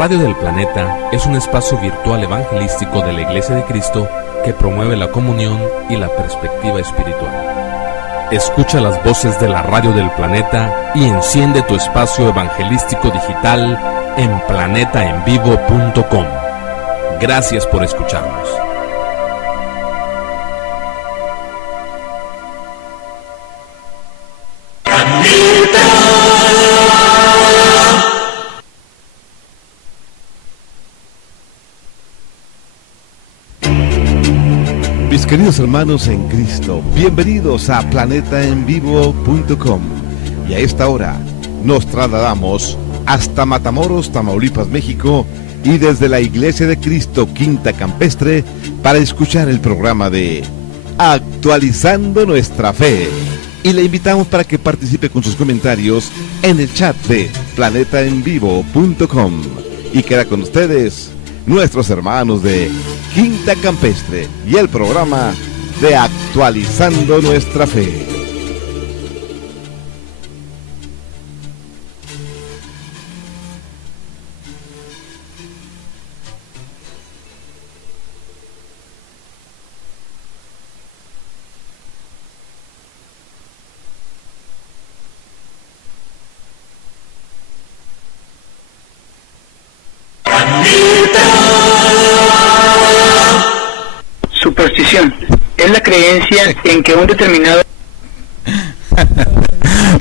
Radio del Planeta es un espacio virtual evangelístico de la Iglesia de Cristo que promueve la comunión y la perspectiva espiritual. Escucha las voces de la Radio del Planeta y enciende tu espacio evangelístico digital en planetaenvivo.com. Gracias por escucharnos. Mis queridos hermanos en Cristo, bienvenidos a planetaenvivo.com. Y a esta hora nos trasladamos hasta Matamoros, Tamaulipas, México, y desde la Iglesia de Cristo Quinta Campestre para escuchar el programa de Actualizando Nuestra Fe. Y le invitamos para que participe con sus comentarios en el chat de planetaenvivo.com. Y queda con ustedes nuestros hermanos de Quinta Campestre y el programa de Actualizando Nuestra Fe. Superstición es la creencia en que un determinado...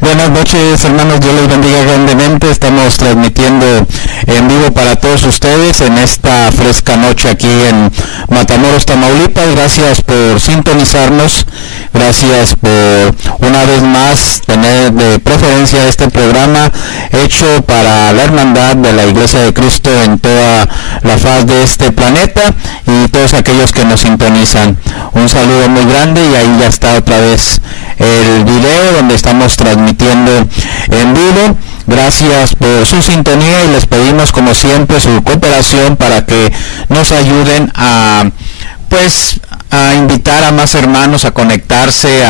Buenas noches, hermanos, Dios les bendiga grandemente. Estamos transmitiendo en vivo para todos ustedes en esta fresca noche aquí en Matamoros, Tamaulipas. Gracias por sintonizarnos, gracias por una vez más tener de preferencia este programa hecho para la hermandad de la Iglesia de Cristo en toda la faz de este planeta y todos aquellos que nos sintonizan. Un saludo muy grande y ahí ya está otra vez el video donde estamos transmitiendo en vivo. Gracias por su sintonía y les pedimos como siempre su cooperación para que nos ayuden a invitar a más hermanos a conectarse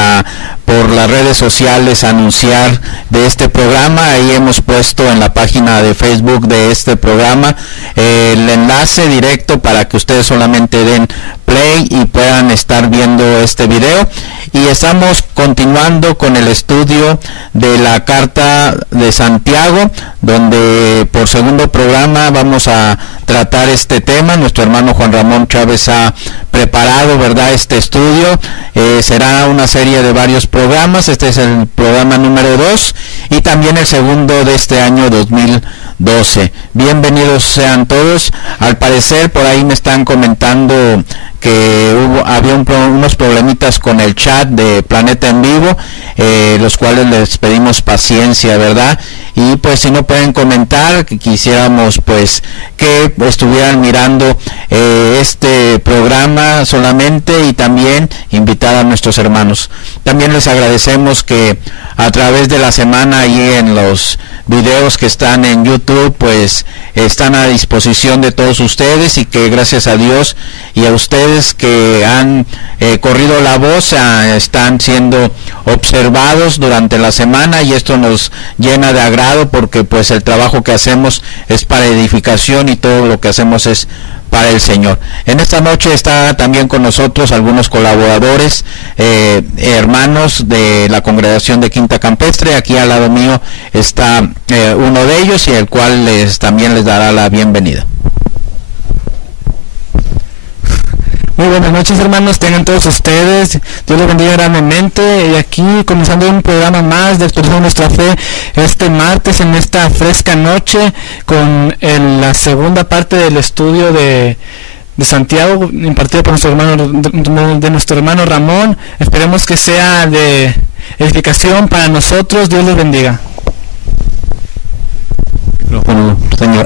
por las redes sociales, a anunciar de este programa. Ahí hemos puesto en la página de Facebook de este programa el enlace directo para que ustedes solamente den play y puedan estar viendo este video. Y estamos continuando con el estudio de la carta de Santiago, donde por segundo programa vamos a tratar este tema. Nuestro hermano Juan Ramón Chávez ha preparado, ¿verdad?, este estudio. Será una serie de varios programas. Este es el programa número 2 y también el segundo de este año 2012. Bienvenidos sean todos. Al parecer por ahí me están comentando que había unos problemitas con el chat de Planeta en Vivo, los cuales les pedimos paciencia, ¿verdad? Y pues si no pueden comentar, quisiéramos pues que estuvieran mirando este programa solamente y también invitar a nuestros hermanos. También les agradecemos que a través de la semana y en los videos que están en YouTube pues están a disposición de todos ustedes y que gracias a Dios y a ustedes que han corrido la voz están siendo observados durante la semana y esto nos llena de agrado porque pues el trabajo que hacemos es para edificación y todo lo que hacemos es para el Señor. En esta noche está también con nosotros algunos colaboradores, hermanos de la congregación de Quinta Campestre. Aquí al lado mío está uno de ellos y el cual también les dará la bienvenida. Muy buenas noches, hermanos, tengan todos ustedes, Dios les bendiga grandemente, y aquí comenzando un programa más de Actualizando Nuestra Fe este martes en esta fresca noche con la segunda parte del estudio de Santiago impartido por nuestro hermano Ramón. Esperemos que sea de edificación para nosotros. Dios les bendiga. Señor.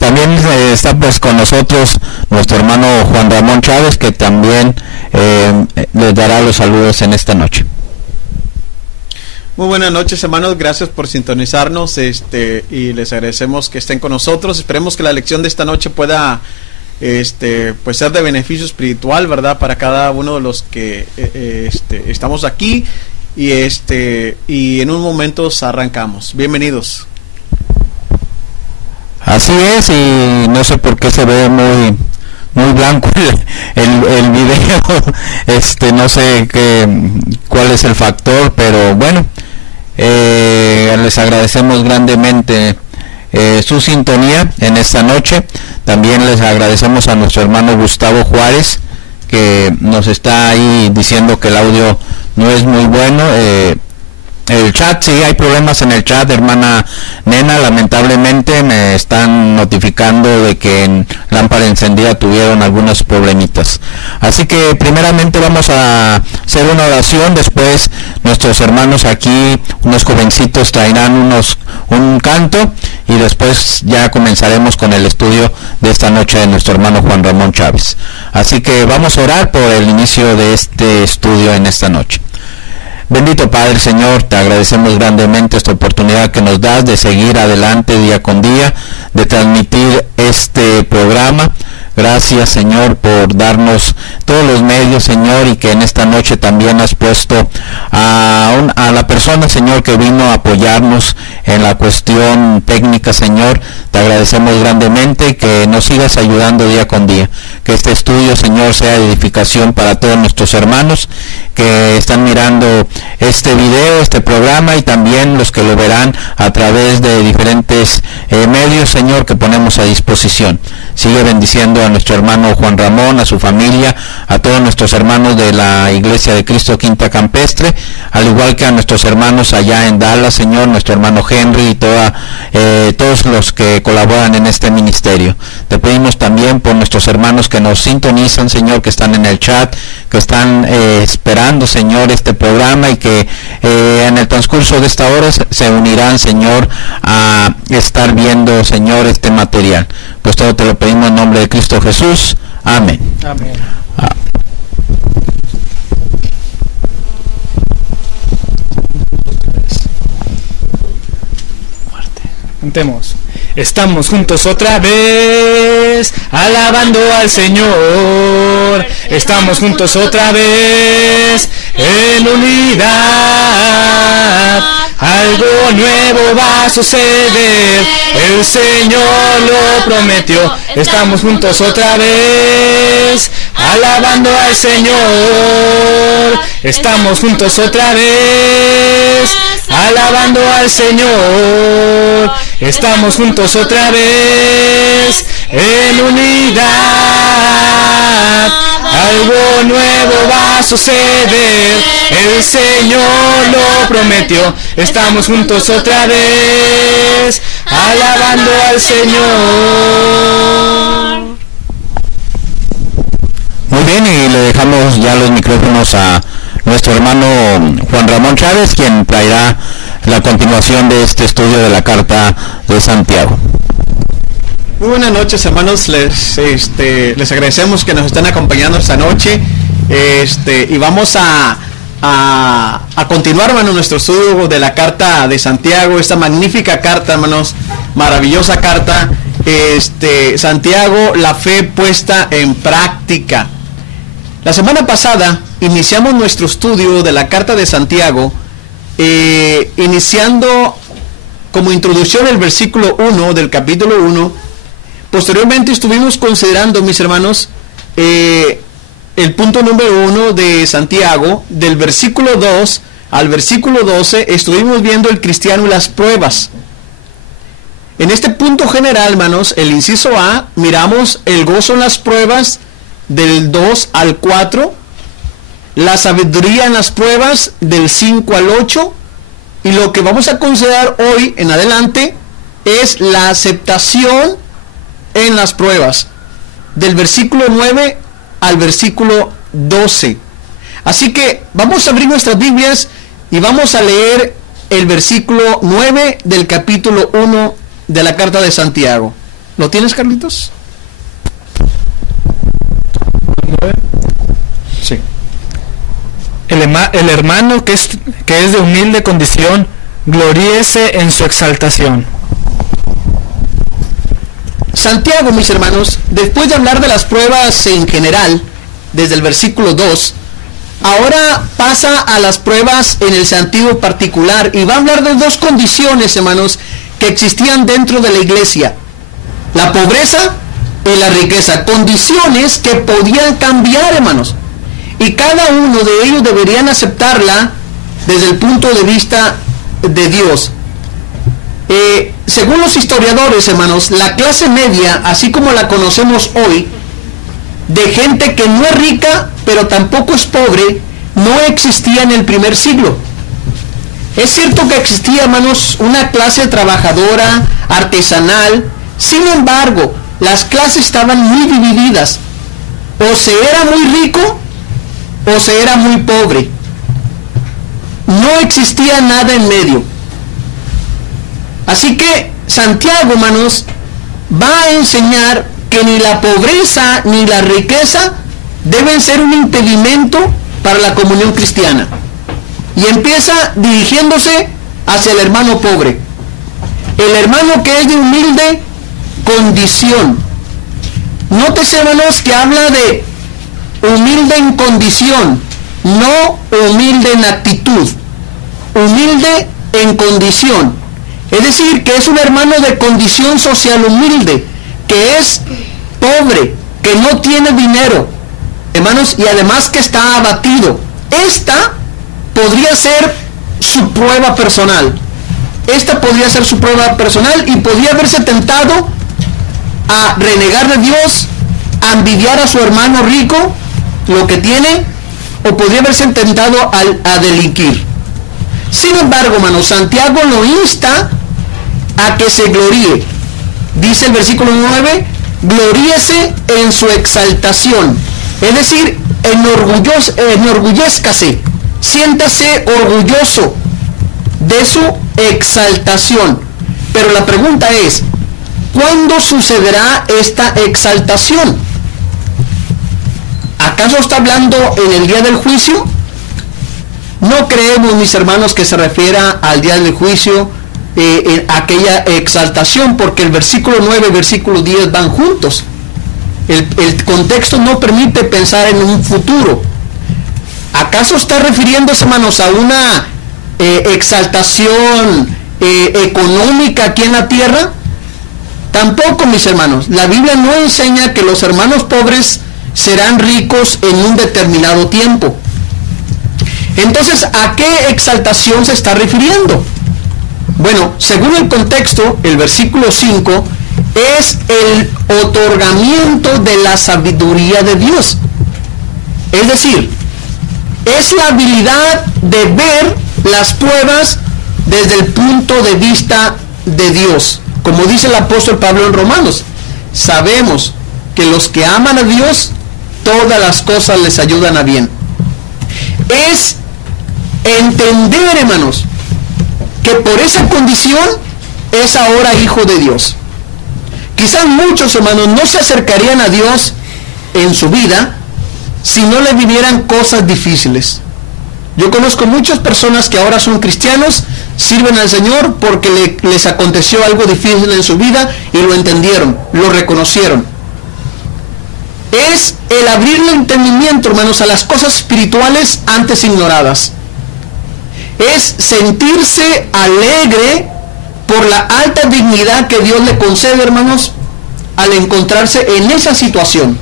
También está pues con nosotros nuestro hermano Juan Ramón Chávez, que también les dará los saludos en esta noche. Muy buenas noches, hermanos, gracias por sintonizarnos y les agradecemos que estén con nosotros. Esperemos que la lección de esta noche pueda pues ser de beneficio espiritual, ¿verdad?, para cada uno de los que estamos aquí y en un momento arrancamos. Bienvenidos. Así es, y no sé por qué se ve muy blanco el video. No sé cuál es el factor, pero bueno, les agradecemos grandemente su sintonía en esta noche. También les agradecemos a nuestro hermano Gustavo Juárez, que nos está ahí diciendo que el audio no es muy bueno. El chat, sí, hay problemas en el chat, hermana Nena, lamentablemente me están notificando de que en Lámpara Encendida tuvieron algunos problemitas. Así que primeramente vamos a hacer una oración, después nuestros hermanos aquí, unos jovencitos, traerán un canto, y después ya comenzaremos con el estudio de esta noche de nuestro hermano Juan Ramón Chávez. Así que vamos a orar por el inicio de este estudio en esta noche. Bendito Padre, Señor, te agradecemos grandemente esta oportunidad que nos das de seguir adelante día con día, de transmitir este programa. Gracias, Señor, por darnos todos los medios, Señor, y que en esta noche también has puesto a la persona, Señor, que vino a apoyarnos en la cuestión técnica, Señor. Te agradecemos grandemente que nos sigas ayudando día con día. Que este estudio, Señor, sea de edificación para todos nuestros hermanos que están mirando este video, este programa, y también los que lo verán a través de diferentes medios, Señor, que ponemos a disposición. Sigue bendiciendo a nuestro hermano Juan Ramón, a su familia, a todos nuestros hermanos de la Iglesia de Cristo Quinta Campestre, al igual que a nuestros hermanos allá en Dallas, Señor, nuestro hermano Henry y todos los que colaboran en este ministerio. Te pedimos también por nuestros hermanos que nos sintonizan, Señor, que están en el chat, que están esperando, Señor, este programa, y que en el transcurso de esta hora se unirán, Señor, a estar viendo, Señor, este material. Pues todo te lo pedimos en nombre de Cristo Jesús. Amén. Amén. Cantemos. Estamos juntos otra vez, alabando al Señor. Estamos juntos otra vez, en unidad. Algo nuevo va a suceder, el Señor lo prometió. Estamos juntos otra vez, alabando al Señor. Estamos juntos otra vez, alabando al Señor. Estamos juntos otra vez, en unidad. Algo nuevo va a suceder, el Señor lo prometió. Estamos juntos otra vez, alabando al Señor. Muy bien, y le dejamos ya los micrófonos a nuestro hermano Juan Ramón Chávez, quien traerá la continuación de este estudio de la Carta de Santiago. Muy buenas noches, hermanos. Les agradecemos que nos están acompañando esta noche, y vamos a continuar, hermanos, nuestro estudio de la Carta de Santiago, esta magnífica carta, hermanos, maravillosa carta, Santiago, la fe puesta en práctica. La semana pasada iniciamos nuestro estudio de la Carta de Santiago, iniciando como introducción el versículo 1 del capítulo 1. Posteriormente estuvimos considerando, mis hermanos, el punto número 1 de Santiago, del versículo 2 al versículo 12, estuvimos viendo el cristiano y las pruebas. En este punto general, hermanos, el inciso A, miramos el gozo en las pruebas del 2 al 4, la sabiduría en las pruebas del 5 al 8, y lo que vamos a considerar hoy en adelante es la aceptación en las pruebas, del versículo 9 al versículo 12. Así que vamos a abrir nuestras Biblias y vamos a leer el versículo 9 del capítulo 1 de la Carta de Santiago. ¿Lo tienes, Carlitos? Sí. El hermano que es de humilde condición, gloríese en su exaltación. Santiago, mis hermanos, después de hablar de las pruebas en general, desde el versículo 2, ahora pasa a las pruebas en el sentido particular, y va a hablar de dos condiciones, hermanos, que existían dentro de la iglesia. la pobreza y la riqueza, condiciones que podían cambiar, hermanos, y cada uno de ellos deberían aceptarla desde el punto de vista de Dios. Según los historiadores, hermanos, la clase media, así como la conocemos hoy, de gente que no es rica, pero tampoco es pobre, no existía en el primer siglo. Es cierto que existía, hermanos, una clase trabajadora, artesanal. Sin embargo, las clases estaban muy divididas. O se era muy rico, o se era muy pobre. No existía nada en medio. Así que Santiago, hermanos, va a enseñar que ni la pobreza ni la riqueza deben ser un impedimento para la comunión cristiana. Y empieza dirigiéndose hacia el hermano pobre, el hermano que es de humilde condición. Nótese, hermanos, que habla de humilde en condición, no humilde en actitud, humilde en condición. Es decir, que es un hermano de condición social humilde, que es pobre, que no tiene dinero, hermanos, y además que está abatido. Esta podría ser su prueba personal. Esta podría ser su prueba personal y podría haberse tentado a renegar de Dios, a envidiar a su hermano rico lo que tiene, o podría haberse tentado a delinquir. Sin embargo, hermanos, Santiago lo insta a que se gloríe. Dice el versículo 9, gloríese en su exaltación. Es decir, enorgullezcase, siéntase orgulloso de su exaltación. Pero la pregunta es, ¿cuándo sucederá esta exaltación? ¿Acaso está hablando en el día del juicio? No creemos, mis hermanos, que se refiera al día del juicio, aquella exaltación, porque el versículo 9 y el versículo 10 van juntos. El contexto no permite pensar en un futuro. ¿Acaso está refiriéndose, hermanos, a una exaltación económica aquí en la tierra? Tampoco, mis hermanos. La Biblia no enseña que los hermanos pobres serán ricos en un determinado tiempo. Entonces, ¿a qué exaltación se está refiriendo? Bueno, según el contexto, el versículo 5 es el otorgamiento de la sabiduría de Dios. Es decir, es la habilidad de ver las pruebas desde el punto de vista de Dios. Como dice el apóstol Pablo en Romanos, sabemos que los que aman a Dios, todas las cosas les ayudan a bien. Es entender, hermanos, que por esa condición es ahora hijo de Dios. Quizás muchos, hermanos, no se acercarían a Dios en su vida si no le vinieran cosas difíciles. Yo conozco muchas personas que ahora son cristianos, sirven al Señor porque les aconteció algo difícil en su vida y lo entendieron, lo reconocieron. Es el abrirle entendimiento, hermanos, a las cosas espirituales antes ignoradas. Es sentirse alegre por la alta dignidad que Dios le concede, hermanos, al encontrarse en esa situación,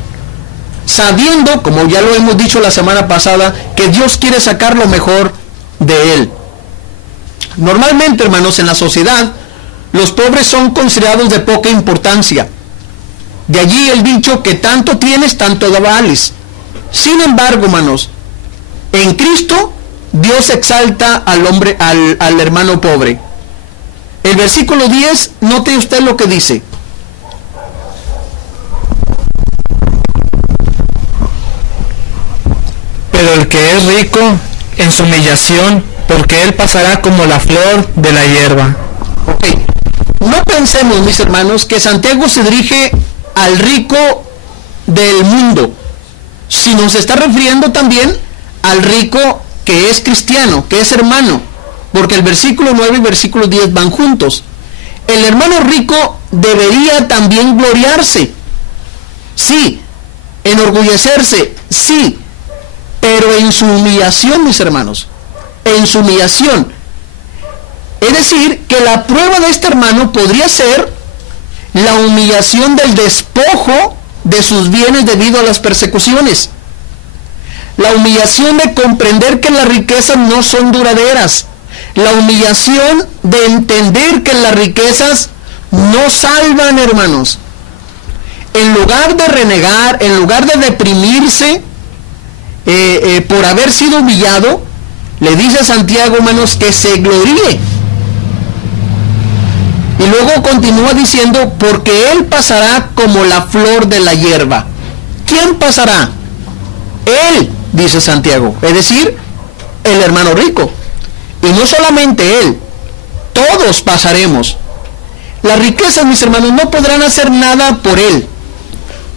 sabiendo, como ya lo hemos dicho la semana pasada, que Dios quiere sacar lo mejor de él. Normalmente, hermanos, en la sociedad, los pobres son considerados de poca importancia. De allí el dicho que tanto tienes, tanto vales. Sin embargo, hermanos, en Cristo, Dios exalta al hombre, al hermano pobre. El versículo 10, note usted lo que dice. Pero el que es rico en su humillación, porque él pasará como la flor de la hierba. Ok, no pensemos, mis hermanos, que Santiago se dirige al rico del mundo, sino se está refiriendo también al rico que es cristiano, que es hermano, porque el versículo 9 y el versículo 10 van juntos. El hermano rico debería también gloriarse, sí, enorgullecerse, sí, pero en su humillación, mis hermanos, en su humillación. Es decir, que la prueba de este hermano podría ser la humillación del despojo de sus bienes debido a las persecuciones, la humillación de comprender que las riquezas no son duraderas, la humillación de entender que las riquezas no salvan, hermanos. En lugar de renegar, en lugar de deprimirse por haber sido humillado, le dice a Santiago, hermanos, que se gloríe. Y luego continúa diciendo, porque él pasará como la flor de la hierba. ¿Quién pasará? Él, dice Santiago, es decir, el hermano rico. Y no solamente él, todos pasaremos. Las riquezas, mis hermanos, no podrán hacer nada por él.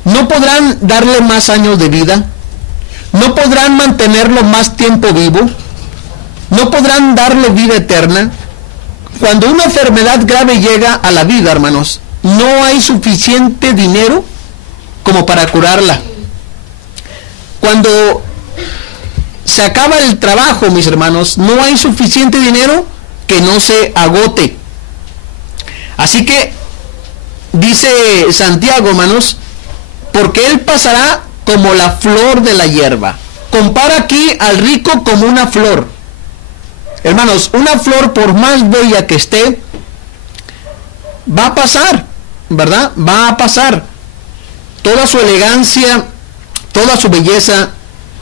No podrán darle más años de vida. No podrán mantenerlo más tiempo vivo. No podrán darle vida eterna. Cuando una enfermedad grave llega a la vida, hermanos, no hay suficiente dinero como para curarla. Cuando se acaba el trabajo, mis hermanos, no hay suficiente dinero que no se agote. Así que, dice Santiago, hermanos, porque él pasará como la flor de la hierba. Compara aquí al rico como una flor. Hermanos, una flor, por más bella que esté, va a pasar, ¿verdad? Va a pasar. Toda su elegancia, toda su belleza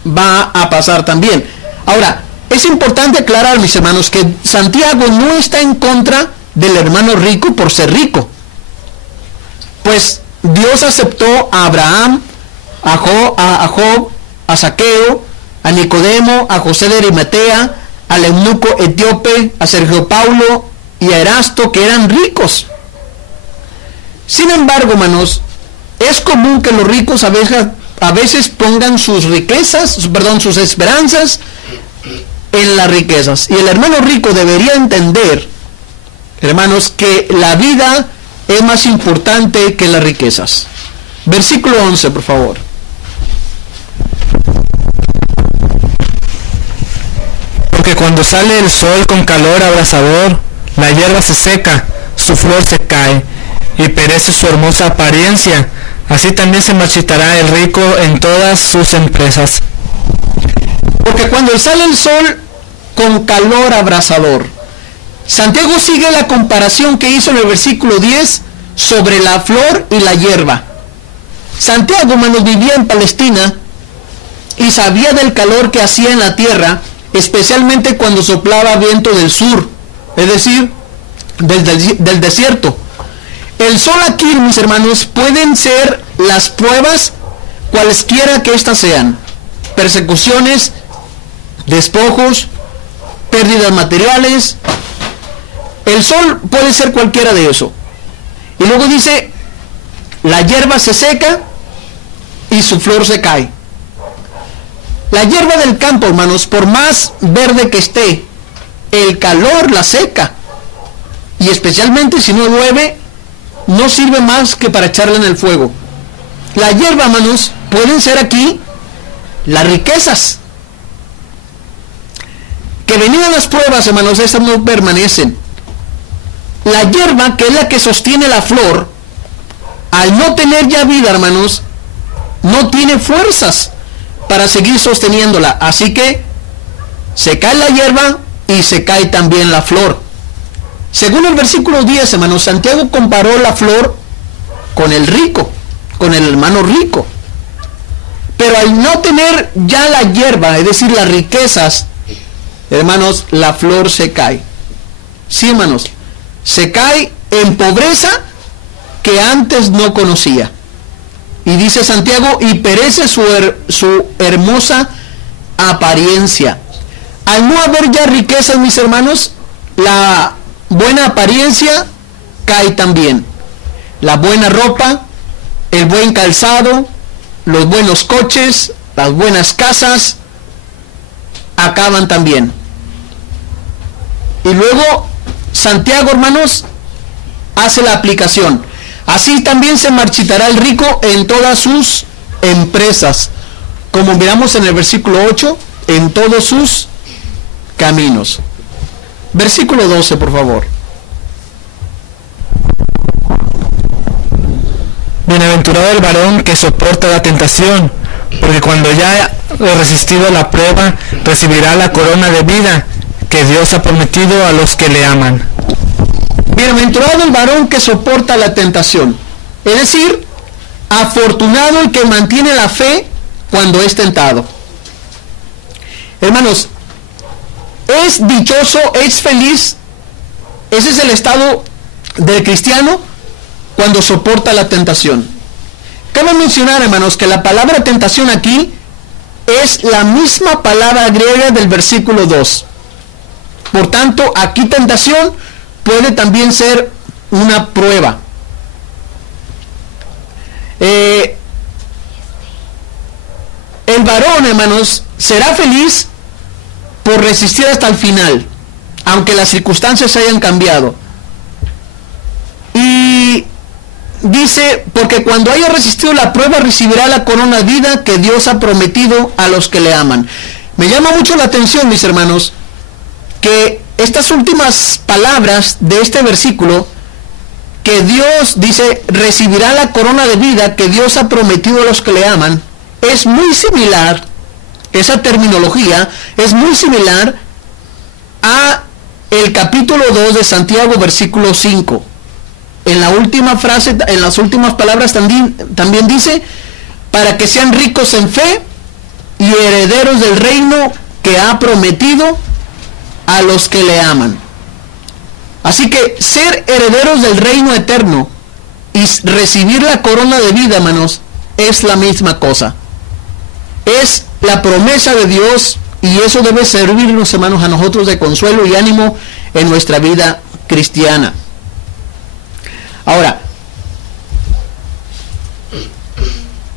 va a pasar también. Ahora, es importante aclarar, mis hermanos, que Santiago no está en contra del hermano rico por ser rico. Pues Dios aceptó a Abraham, a Job, a Zaqueo, a Nicodemo, a José de Arimatea, al eunuco etíope, a Sergio Paulo y a Erasto, que eran ricos. Sin embargo, hermanos, es común que los ricos a veces pongan sus esperanzas en las riquezas. Y el hermano rico debería entender, hermanos, que la vida es más importante que las riquezas. Versículo 11, por favor. Porque cuando sale el sol con calor abrasador, la hierba se seca, su flor se cae, y perece su hermosa apariencia. Así también se marchitará el rico en todas sus empresas. Porque cuando sale el sol con calor abrasador, Santiago sigue la comparación que hizo en el versículo 10 sobre la flor y la hierba. Santiago, hermanos, vivía en Palestina y sabía del calor que hacía en la tierra, especialmente cuando soplaba viento del sur, es decir, del desierto. El sol aquí, mis hermanos, pueden ser las pruebas, cualesquiera que éstas sean: persecuciones, despojos, pérdidas materiales. El sol puede ser cualquiera de eso. Y luego dice, la hierba se seca y su flor se cae. La hierba del campo, hermanos, por más verde que esté, el calor la seca. Y especialmente si no llueve, no sirve más que para echarla en el fuego. La hierba, hermanos, pueden ser aquí las riquezas. Que venidas las pruebas, hermanos, esas no permanecen. La hierba, que es la que sostiene la flor, al no tener ya vida, hermanos, no tiene fuerzas para seguir sosteniéndola. Así que se cae la hierba y se cae también la flor. Según el versículo 10, hermanos, Santiago comparó la flor con el rico, con el hermano rico. Pero al no tener ya la hierba, es decir, las riquezas, hermanos, la flor se cae. Sí, hermanos, se cae en pobreza que antes no conocía. Y dice Santiago, y perece su hermosa apariencia. Al no haber ya riquezas, mis hermanos, la buena apariencia cae también. La buena ropa, el buen calzado, los buenos coches, las buenas casas, acaban también. Y luego Santiago, hermanos, hace la aplicación. Así también se marchitará el rico en todas sus empresas, como miramos en el versículo 8, en todos sus caminos. Versículo 12, por favor. Bienaventurado el varón que soporta la tentación, porque cuando ya ha resistido la prueba, recibirá la corona de vida que Dios ha prometido a los que le aman. Bienaventurado el varón que soporta la tentación. Es decir, afortunado el que mantiene la fe cuando es tentado. Hermanos, es dichoso, es feliz. Ese es el estado del cristiano cuando soporta la tentación. Cabe mencionar, hermanos, que la palabra tentación aquí es la misma palabra griega del versículo 2. Por tanto, aquí tentación puede también ser una prueba. El varón, hermanos, será feliz por resistir hasta el final, aunque las circunstancias hayan cambiado. Y dice, porque cuando haya resistido la prueba recibirá la corona de vida que Dios ha prometido a los que le aman. Me llama mucho la atención, mis hermanos, que estas últimas palabras de este versículo, que Dios dice, recibirá la corona de vida que Dios ha prometido a los que le aman, es muy similar, esa terminología es muy similar a el capítulo 2 de Santiago, versículo 5. En la última frase, en las últimas palabras también dice, para que sean ricos en fe y herederos del reino que ha prometido a los que le aman. Así que ser herederos del reino eterno y recibir la corona de vida, hermanos, es la misma cosa. Es la promesa de Dios y eso debe servirnos, hermanos, a nosotros de consuelo y ánimo en nuestra vida cristiana. Ahora,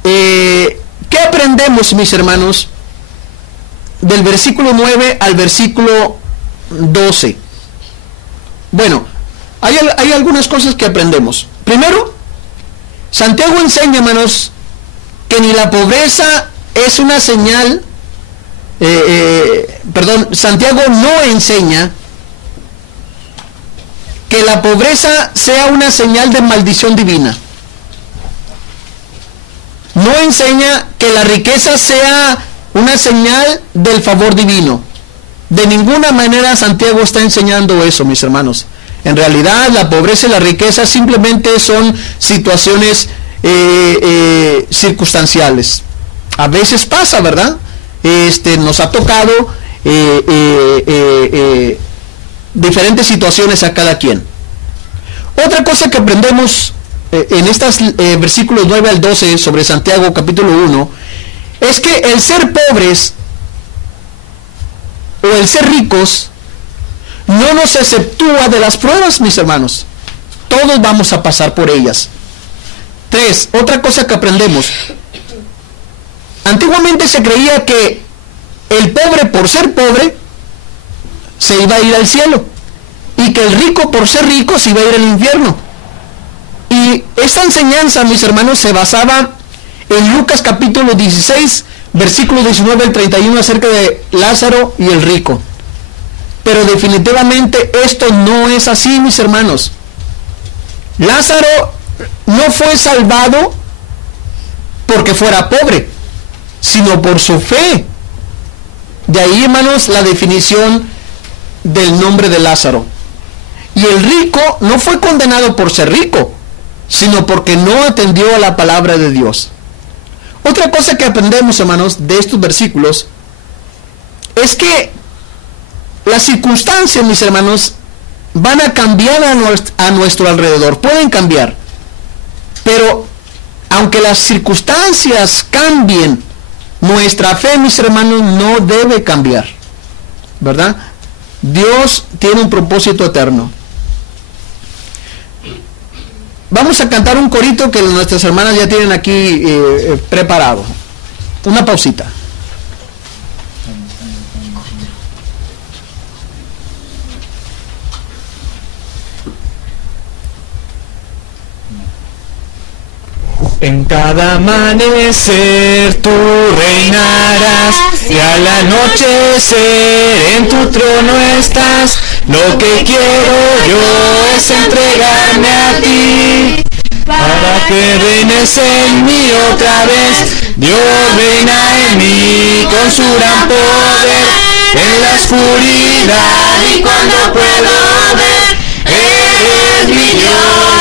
¿qué aprendemos, mis hermanos, del versículo 9 al versículo 12? Bueno, hay algunas cosas que aprendemos. Primero, Santiago enseña, hermanos, que ni la pobreza es una señal, Santiago no enseña que la pobreza sea una señal de maldición divina. No enseña que la riqueza sea una señal del favor divino. De ninguna manera Santiago está enseñando eso, mis hermanos. En realidad, la pobreza y la riqueza simplemente son situaciones circunstanciales. A veces pasa, ¿verdad? Nos ha tocado diferentes situaciones a cada quien. Otra cosa que aprendemos en estos versículos 9 al 12 sobre Santiago capítulo 1 es que el ser pobres o el ser ricos no nos exceptúa de las pruebas, mis hermanos. Todos vamos a pasar por ellas. 3. Otra cosa que aprendemos. Antiguamente se creía que el pobre por ser pobre se iba a ir al cielo y que el rico por ser rico se iba a ir al infierno. Y esta enseñanza, mis hermanos, se basaba en Lucas capítulo 16, versículo 19 al 31 acerca de Lázaro y el rico. Pero definitivamente esto no es así, mis hermanos. Lázaro no fue salvado porque fuera pobre, sino por su fe. De ahí, hermanos, la definición del nombre de Lázaro. Y el rico no fue condenado por ser rico, sino porque no atendió a la palabra de Dios. Otra cosa que aprendemos, hermanos, de estos versículos es que las circunstancias, mis hermanos, van a cambiar a nuestro alrededor, pueden cambiar. Pero aunque las circunstancias cambien, nuestra fe, mis hermanos, no debe cambiar, ¿verdad? Dios tiene un propósito eterno. Vamos a cantar un corito que nuestras hermanas ya tienen aquí preparado. Una pausita. En cada amanecer tú reinarás y al anochecer en tu trono estás. Lo que quiero yo es entregarme a ti, para que reines en mí otra vez. Dios reina en mí con su gran poder, en la oscuridad y cuando puedo ver, eres mi Dios,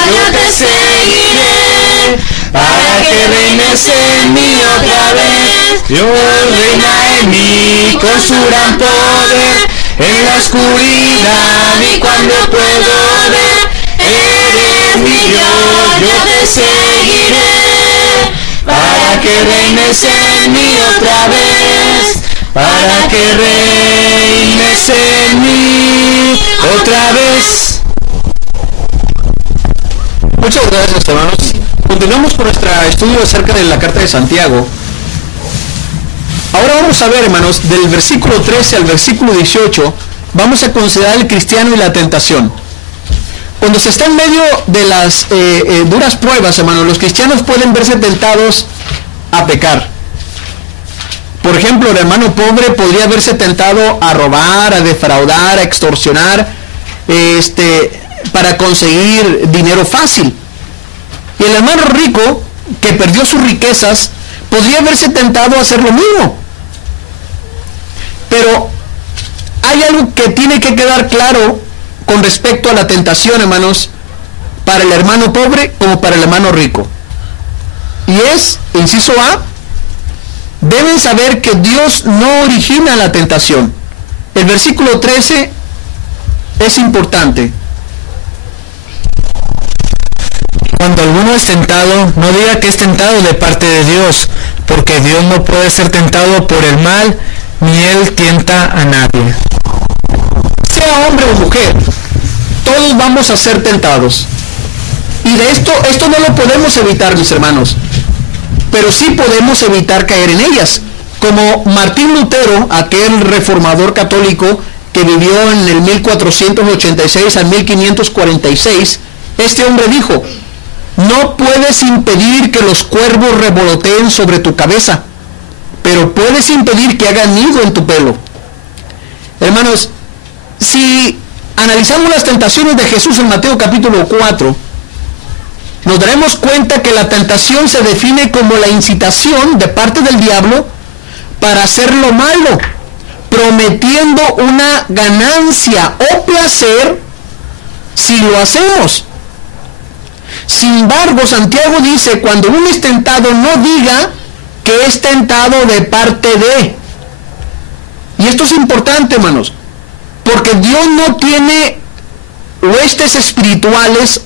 yo te seguiré, para que reines en mí otra vez. Dios reina en mí con su gran poder, en la oscuridad y cuando puedo ver, eres mi Dios, yo te seguiré, para que reines en mí otra vez, para que reines en mí otra vez. Muchas gracias, hermanos. Continuamos con nuestro estudio acerca de la carta de Santiago. Ahora vamos a ver, hermanos, del versículo 13 al versículo 18, vamos a considerar el cristiano y la tentación. Cuando se está en medio de las duras pruebas, hermanos, los cristianos pueden verse tentados a pecar. Por ejemplo, el hermano pobre podría verse tentado a robar, a defraudar, a extorsionar, para conseguir dinero fácil. Y el hermano rico, que perdió sus riquezas, podría verse tentado a hacer lo mismo. Pero hay algo que tiene que quedar claro con respecto a la tentación, hermanos, para el hermano pobre como para el hermano rico. Y es, inciso A, deben saber que Dios no origina la tentación. El versículo 13 es importante. Cuando alguno es tentado, no diga que es tentado de parte de Dios, porque Dios no puede ser tentado por el mal, ni Él tienta a nadie. Sea hombre o mujer, todos vamos a ser tentados. Y de esto no lo podemos evitar, mis hermanos. Pero sí podemos evitar caer en ellas. Como Martín Lutero, aquel reformador católico que vivió en el 1486 al 1546, este hombre dijo: no puedes impedir que los cuervos revoloteen sobre tu cabeza, pero puedes impedir que hagan nido en tu pelo. Hermanos, si analizamos las tentaciones de Jesús en Mateo capítulo 4, nos daremos cuenta que la tentación se define como la incitación de parte del diablo para hacer lo malo, prometiendo una ganancia o placer si lo hacemos. Sin embargo, Santiago dice, cuando uno es tentado, no diga que es tentado de parte de. Y esto es importante, hermanos, porque Dios no tiene huestes espirituales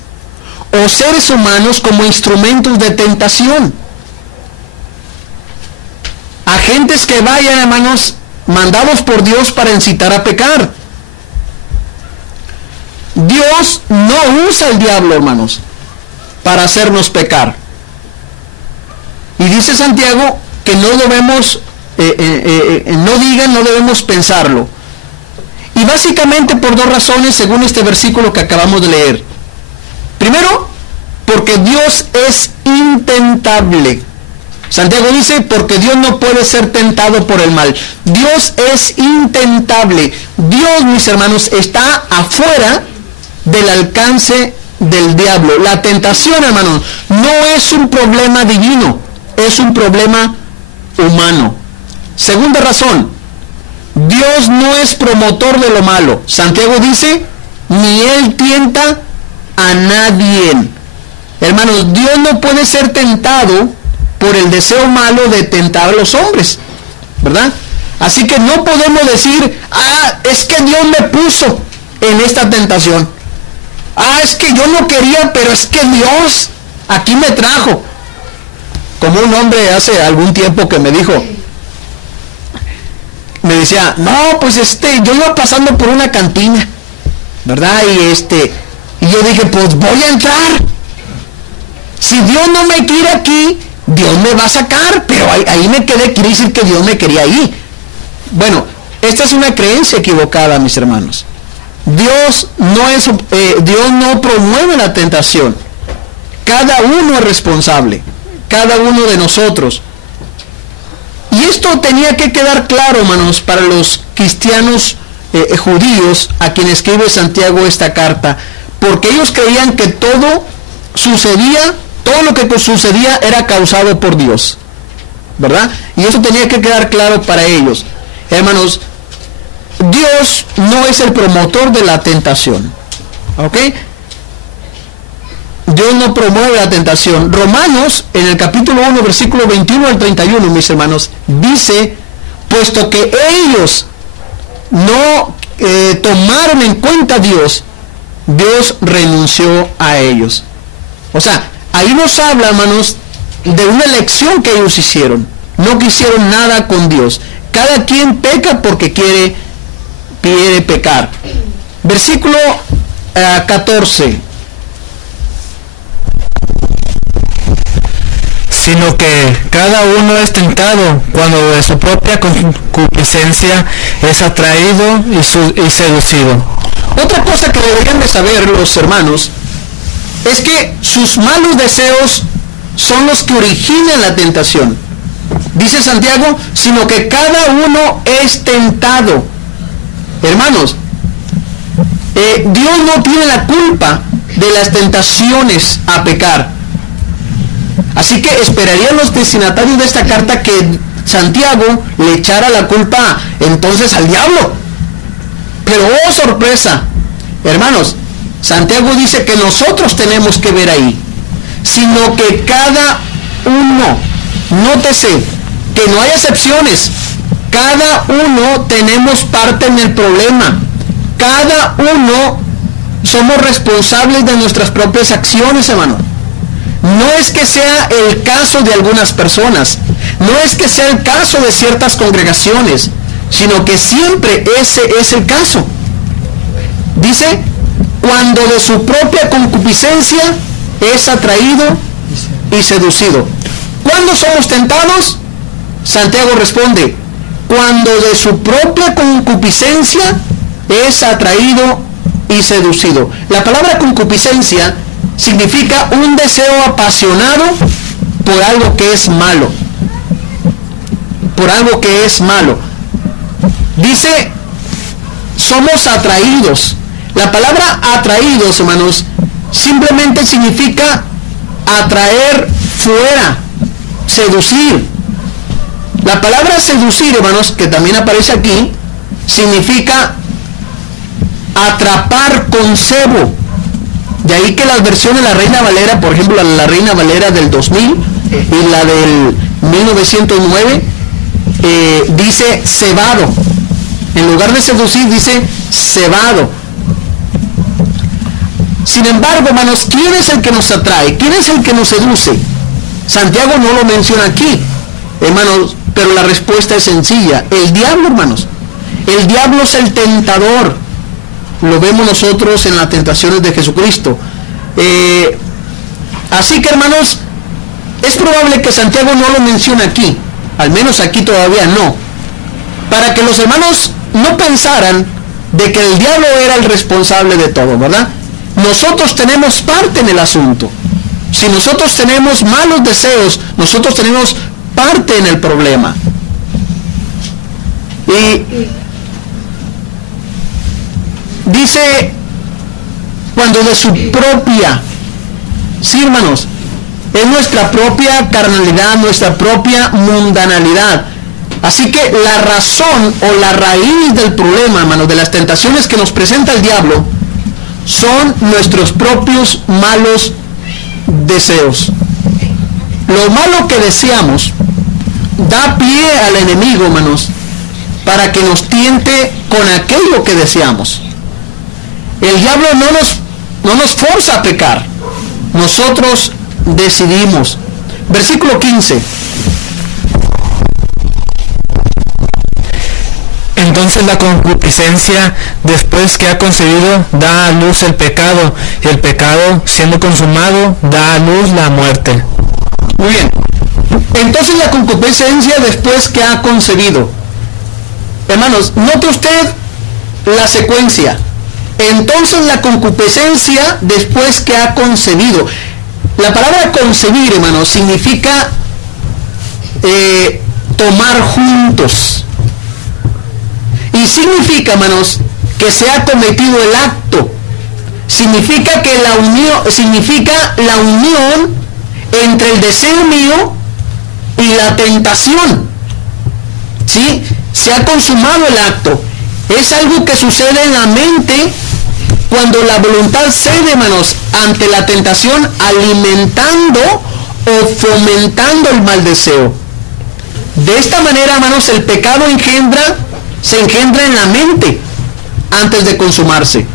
o seres humanos como instrumentos de tentación. Agentes que vayan, hermanos, mandados por Dios para incitar a pecar. Dios no usa el diablo, hermanos, para hacernos pecar. Y dice Santiago que no debemos, no debemos pensarlo. Y básicamente por dos razones, según este versículo que acabamos de leer. Primero, porque Dios es intentable. Santiago dice, porque Dios no puede ser tentado por el mal. Dios es intentable. Dios, mis hermanos, está afuera del alcance del diablo. La tentación, hermanos, no es un problema divino, es un problema humano. Segunda razón, Dios no es promotor de lo malo. Santiago dice, ni Él tienta a nadie. Hermanos, Dios no puede ser tentado por el deseo malo de tentar a los hombres, ¿verdad? Así que no podemos decir, es que Dios me puso en esta tentación. Es que yo no quería, pero es que Dios aquí me trajo. Como un hombre hace algún tiempo que me dijo, me decía, no, pues yo iba pasando por una cantina, ¿verdad? Y yo dije, pues voy a entrar. Si Dios no me quiere aquí, Dios me va a sacar, pero ahí me quedé, quiere decir que Dios me quería ahí. Bueno, esta es una creencia equivocada, mis hermanos. Dios no promueve la tentación. Cada uno es responsable, cada uno de nosotros. Y esto tenía que quedar claro, hermanos, para los cristianos judíos a quienes escribe Santiago esta carta, porque ellos creían que todo sucedía todo lo que sucedía era causado por Dios, ¿verdad? Y eso tenía que quedar claro para ellos. Hermanos, Dios no es el promotor de la tentación, ¿ok? Dios no promueve la tentación. Romanos, en el capítulo 1, versículo 21 al 31, mis hermanos, dice, puesto que ellos no tomaron en cuenta a Dios, Dios renunció a ellos. O sea, ahí nos habla, hermanos, de una elección que ellos hicieron. No quisieron nada con Dios. Cada quien peca porque quiere pecar. Versículo 14. Sino que cada uno es tentado cuando de su propia concupiscencia es atraído y seducido. Otra cosa que deberían de saber los hermanos es que sus malos deseos son los que originan la tentación. Dice Santiago, sino que cada uno es tentado. Hermanos, Dios no tiene la culpa de las tentaciones a pecar. Así que esperarían los destinatarios de esta carta que Santiago le echara la culpa entonces al diablo. Pero oh sorpresa, hermanos, Santiago dice que nosotros tenemos que ver ahí, sino que cada uno, nótese que no hay excepciones, cada uno tenemos parte en el problema, cada uno somos responsables de nuestras propias acciones, hermano. No es que sea el caso de algunas personas, no es que sea el caso de ciertas congregaciones, sino que siempre ese es el caso. Dice, cuando de su propia concupiscencia es atraído y seducido. ¿Cuándo somos tentados? Santiago responde, cuando de su propia concupiscencia es atraído y seducido. La palabra concupiscencia significa un deseo apasionado por algo que es malo. Por algo que es malo. Dice, somos atraídos. La palabra atraídos, hermanos, simplemente significa atraer fuera, seducir. La palabra seducir, hermanos, que también aparece aquí, significa atrapar con cebo. De ahí que las versiones de la Reina Valera, por ejemplo, la Reina Valera del 2000 y la del 1909, dice cebado. En lugar de seducir, dice cebado. Sin embargo, hermanos, ¿quién es el que nos atrae? ¿Quién es el que nos seduce? Santiago no lo menciona aquí, hermanos, pero la respuesta es sencilla. El diablo, hermanos. El diablo es el tentador. Lo vemos nosotros en las tentaciones de Jesucristo. Así que, hermanos, es probable que Santiago no lo mencione aquí, al menos aquí todavía no, para que los hermanos no pensaran de que el diablo era el responsable de todo, ¿verdad? Nosotros tenemos parte en el asunto. Si nosotros tenemos malos deseos, nosotros tenemos parte en el problema. Y dice, cuando de su propia, sí, hermanos, es nuestra propia carnalidad, nuestra propia mundanalidad. Así que la razón o la raíz del problema, hermanos, de las tentaciones que nos presenta el diablo, son nuestros propios malos deseos. Lo malo que deseamos da pie al enemigo, hermanos, para que nos tiente con aquello que deseamos. El diablo no nos forza a pecar. Nosotros decidimos. Versículo 15. Entonces la concupiscencia, después que ha concebido, da a luz el pecado, y el pecado, siendo consumado, da a luz la muerte. Muy bien. Entonces la concupiscencia, después que ha concebido. Hermanos, note usted la secuencia. Entonces la concupiscencia, después que ha concebido. La palabra concebir, hermanos, significa tomar juntos. Y significa, hermanos, que se ha cometido el acto. Significa que la unión entre el deseo mío y la tentación. ¿Sí? Se ha consumado el acto. Es algo que sucede en la mente cuando la voluntad cede, hermanos, ante la tentación, alimentando o fomentando el mal deseo. De esta manera, hermanos, el pecado se engendra en la mente antes de consumarse.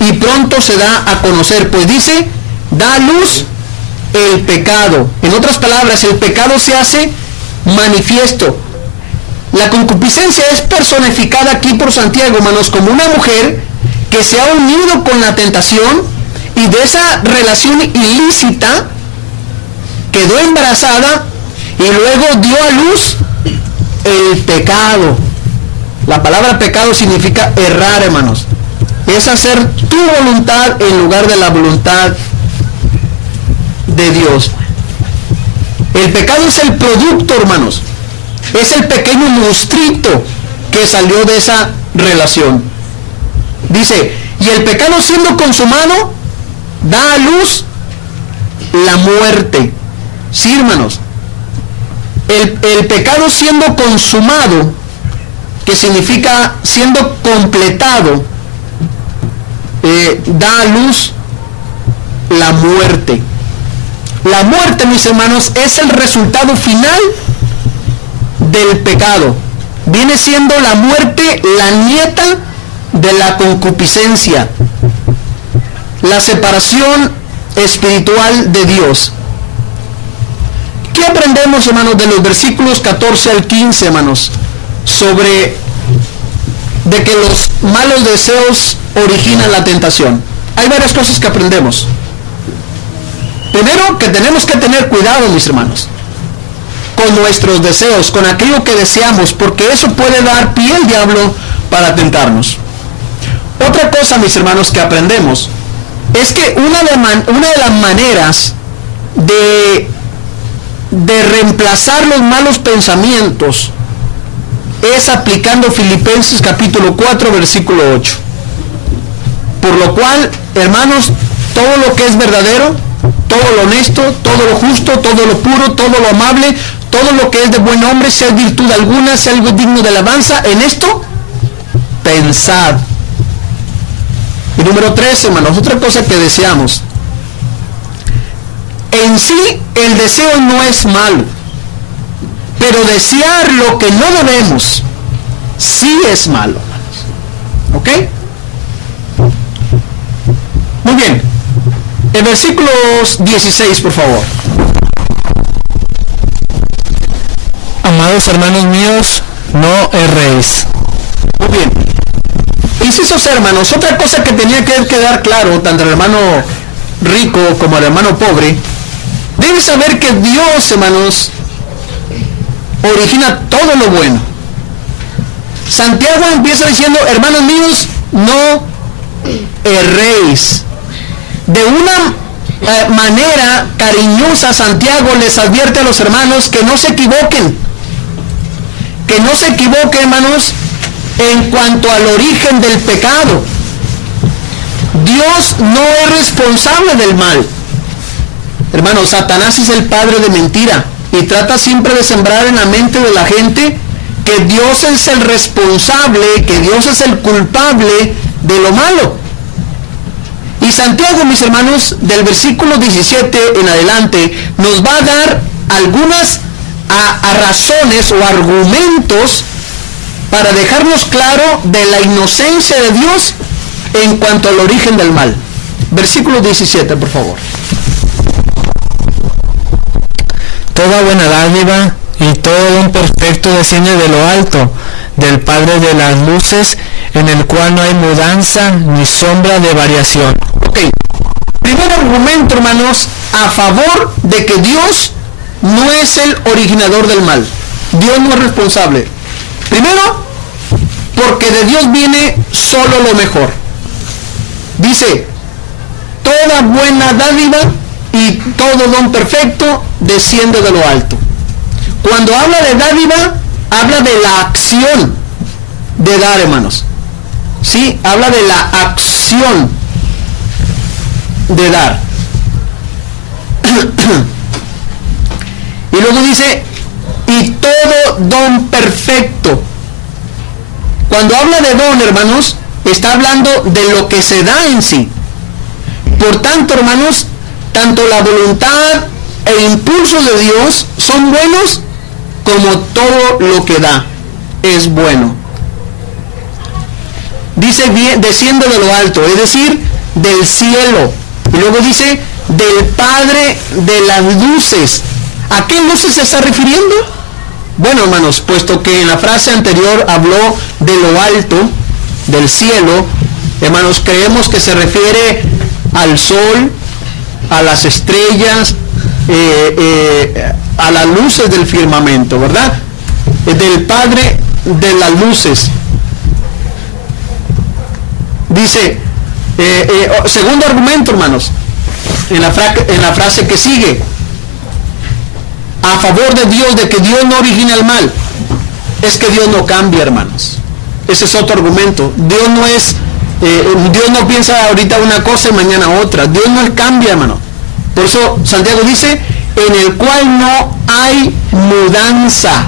Y pronto se da a conocer, pues dice, da a luz el pecado. En otras palabras, el pecado se hace manifiesto. La concupiscencia es personificada aquí por Santiago, hermanos, como una mujer que se ha unido con la tentación y de esa relación ilícita quedó embarazada y luego dio a luz el pecado. La palabra pecado significa errar, hermanos. Es hacer tu voluntad en lugar de la voluntad de Dios. El pecado es el producto, hermanos. Es el pequeño monstruito que salió de esa relación. Dice, y el pecado siendo consumado, da a luz la muerte. Sí, hermanos. El pecado siendo consumado, que significa siendo completado, da a luz la muerte. La muerte, mis hermanos, es el resultado final del pecado. Viene siendo la muerte la nieta de la concupiscencia, la separación espiritual de Dios. ¿Qué aprendemos, hermanos, de los versículos 14 al 15, hermanos, sobre de que los malos deseos originan la tentación? Hay varias cosas que aprendemos. Primero, que tenemos que tener cuidado, mis hermanos, con nuestros deseos, con aquello que deseamos, porque eso puede dar pie al diablo para tentarnos. Otra cosa, mis hermanos, que aprendemos es que una de las maneras de reemplazar los malos pensamientos es aplicando Filipenses capítulo 4, versículo 8. Por lo cual, hermanos, todo lo que es verdadero, todo lo honesto, todo lo justo, todo lo puro, todo lo amable, todo lo que es de buen nombre, sea virtud alguna, sea algo digno de alabanza, en esto pensad. Y número 3, hermanos, otra cosa que deseamos. En sí, el deseo no es malo, pero desear lo que no debemos sí es malo, hermanos. ¿Ok? Muy bien. El versículo 16, por favor. Amados hermanos míos, no erréis. Muy bien. Incisos, hermanos, otra cosa que tenía que quedar claro, tanto el hermano rico como el hermano pobre, debe saber que Dios, hermanos, origina todo lo bueno. Santiago empieza diciendo, hermanos míos, no erréis. De una manera cariñosa, Santiago les advierte a los hermanos que no se equivoquen. Que no se equivoquen, hermanos, en cuanto al origen del pecado. Dios no es responsable del mal. Hermanos, Satanás es el padre de mentira y trata siempre de sembrar en la mente de la gente que Dios es el responsable, que Dios es el culpable de lo malo. Y Santiago, mis hermanos, del versículo 17 en adelante, nos va a dar algunas razones o argumentos para dejarnos claro de la inocencia de Dios en cuanto al origen del mal. Versículo 17, por favor. Toda buena dádiva y todo don perfecto desciende de lo alto, del Padre de las luces, en el cual no hay mudanza ni sombra de variación. Ok. Primer argumento, hermanos, a favor de que Dios no es el originador del mal. Dios no es responsable. Primero, porque de Dios viene solo lo mejor. Dice, toda buena dádiva y todo don perfecto desciende de lo alto. Cuando habla de dádiva, habla de la acción de dar, hermanos. ¿Sí? Habla de la acción de dar. Y luego dice, y todo don perfecto. Cuando habla de don, hermanos, está hablando de lo que se da en sí. Por tanto, hermanos, tanto la voluntad e impulso de Dios son buenos, como todo lo que da es bueno. Dice, desciende de lo alto, es decir, del cielo. Y luego dice, del Padre de las luces. ¿A qué luces se está refiriendo? Bueno, hermanos, puesto que en la frase anterior habló de lo alto, del cielo, hermanos, creemos que se refiere al sol, a las estrellas, a las luces del firmamento, ¿verdad? Del Padre de las luces. Dice, segundo argumento, hermanos, en la frase que sigue, a favor de Dios, de que Dios no origina el mal, es que Dios no cambia, hermanos. Ese es otro argumento. Dios no es, Dios no piensa ahorita una cosa y mañana otra. Dios no cambia, hermano. Por eso Santiago dice, en el cual no hay mudanza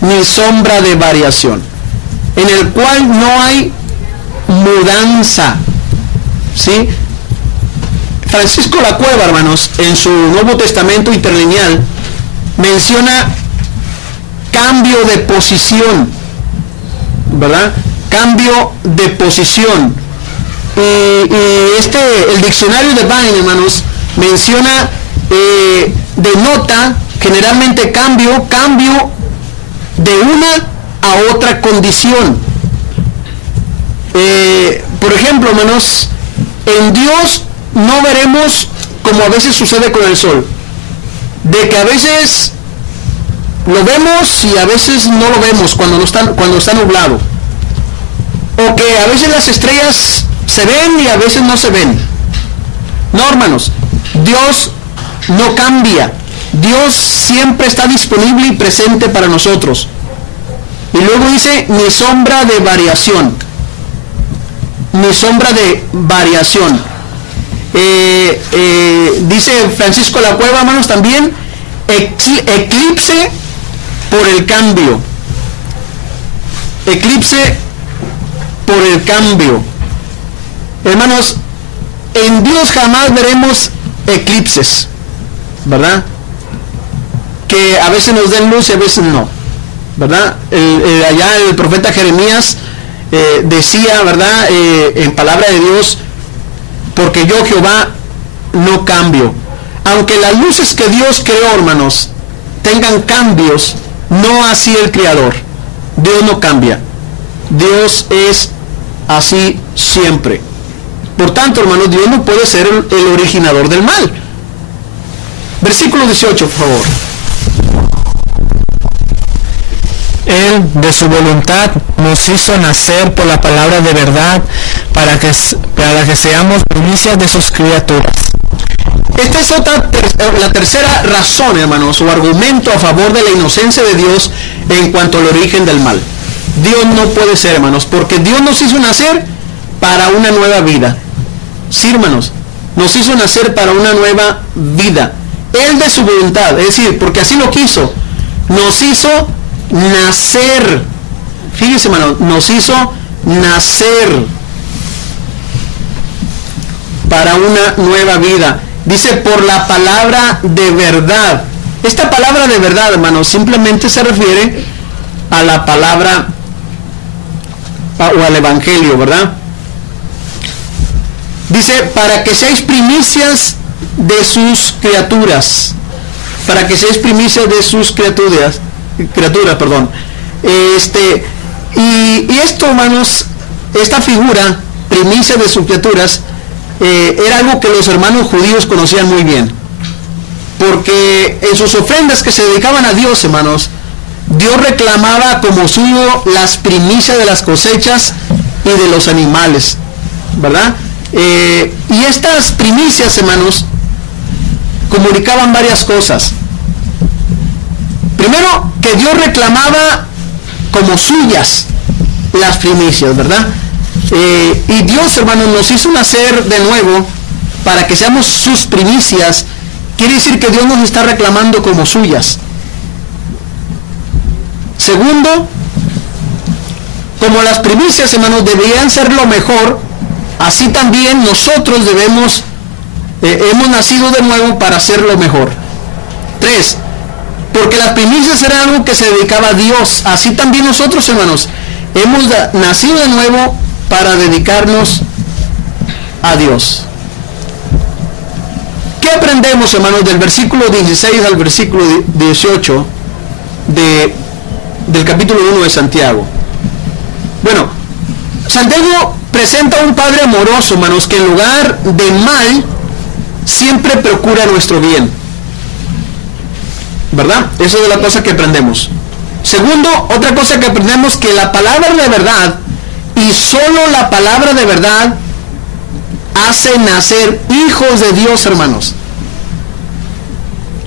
ni sombra de variación. En el cual no hay mudanza. ¿Sí? Francisco La Cueva, hermanos, en su Nuevo Testamento interlineal, menciona cambio de posición, ¿verdad? Cambio de posición. Y el diccionario de Vine, hermanos, menciona, denota generalmente cambio de una a otra condición. Por ejemplo, hermanos, en Dios no veremos como a veces sucede con el sol, de que a veces lo vemos y a veces no lo vemos cuando está nublado, o que a veces las estrellas se ven y a veces no se ven. No, hermanos, Dios no cambia. Dios siempre está disponible y presente para nosotros. Y luego dice, ni sombra de variación. Ni sombra de variación. Dice Francisco La Cueva, hermanos, también, eclipse por el cambio. Eclipse por el cambio. Hermanos, en Dios jamás veremos eclipses, ¿verdad? Que a veces nos den luz y a veces no, ¿verdad? Allá el profeta Jeremías decía, ¿verdad? En palabra de Dios, porque yo, Jehová, no cambio. Aunque las luces que Dios creó, hermanos, tengan cambios, no así el Creador. Dios no cambia. Dios es así siempre. Por tanto, hermanos, Dios no puede ser el originador del mal. Versículo 18, por favor. Él, de su voluntad, nos hizo nacer por la palabra de verdad, para que seamos primicias de sus criaturas. Esta es la tercera razón, hermanos, o argumento a favor de la inocencia de Dios en cuanto al origen del mal. Dios no puede ser, hermanos, porque Dios nos hizo nacer para una nueva vida. Sí, hermanos, nos hizo nacer para una nueva vida. Él, de su voluntad, es decir, porque así lo quiso, nos hizo nacer. Fíjense, hermano, nos hizo nacer para una nueva vida. Dice, por la palabra de verdad. Esta palabra de verdad, hermanos, simplemente se refiere a la palabra o al evangelio, ¿verdad? Dice, para que seáis primicias de sus criaturas. Para que seáis primicias de sus criaturas, perdón. Y esto, hermanos, esta figura, primicia de sus criaturas, era algo que los hermanos judíos conocían muy bien. Porque en sus ofrendas que se dedicaban a Dios, hermanos, Dios reclamaba como suyo las primicias de las cosechas y de los animales, ¿verdad? Y estas primicias, hermanos, comunicaban varias cosas. Primero, que Dios reclamaba como suyas las primicias, ¿verdad? Y Dios, hermanos, nos hizo nacer de nuevo para que seamos sus primicias quiere decir que Dios nos está reclamando como suyas. Segundo, como las primicias, hermanos, deberían ser lo mejor, así también nosotros hemos nacido de nuevo para hacer lo mejor. 3, porque las primicias eran algo que se dedicaba a Dios, así también nosotros, hermanos, hemos nacido de nuevo para dedicarnos a Dios. ¿Qué aprendemos, hermanos, del versículo 16 al versículo 18 del capítulo 1 de Santiago? Bueno, Santiago presenta a un Padre amoroso, hermanos, que en lugar de mal siempre procura nuestro bien, ¿verdad? Eso es la cosa que aprendemos. Segundo, otra cosa que aprendemos, que la palabra de verdad, y solo la palabra de verdad, hace nacer hijos de Dios, hermanos.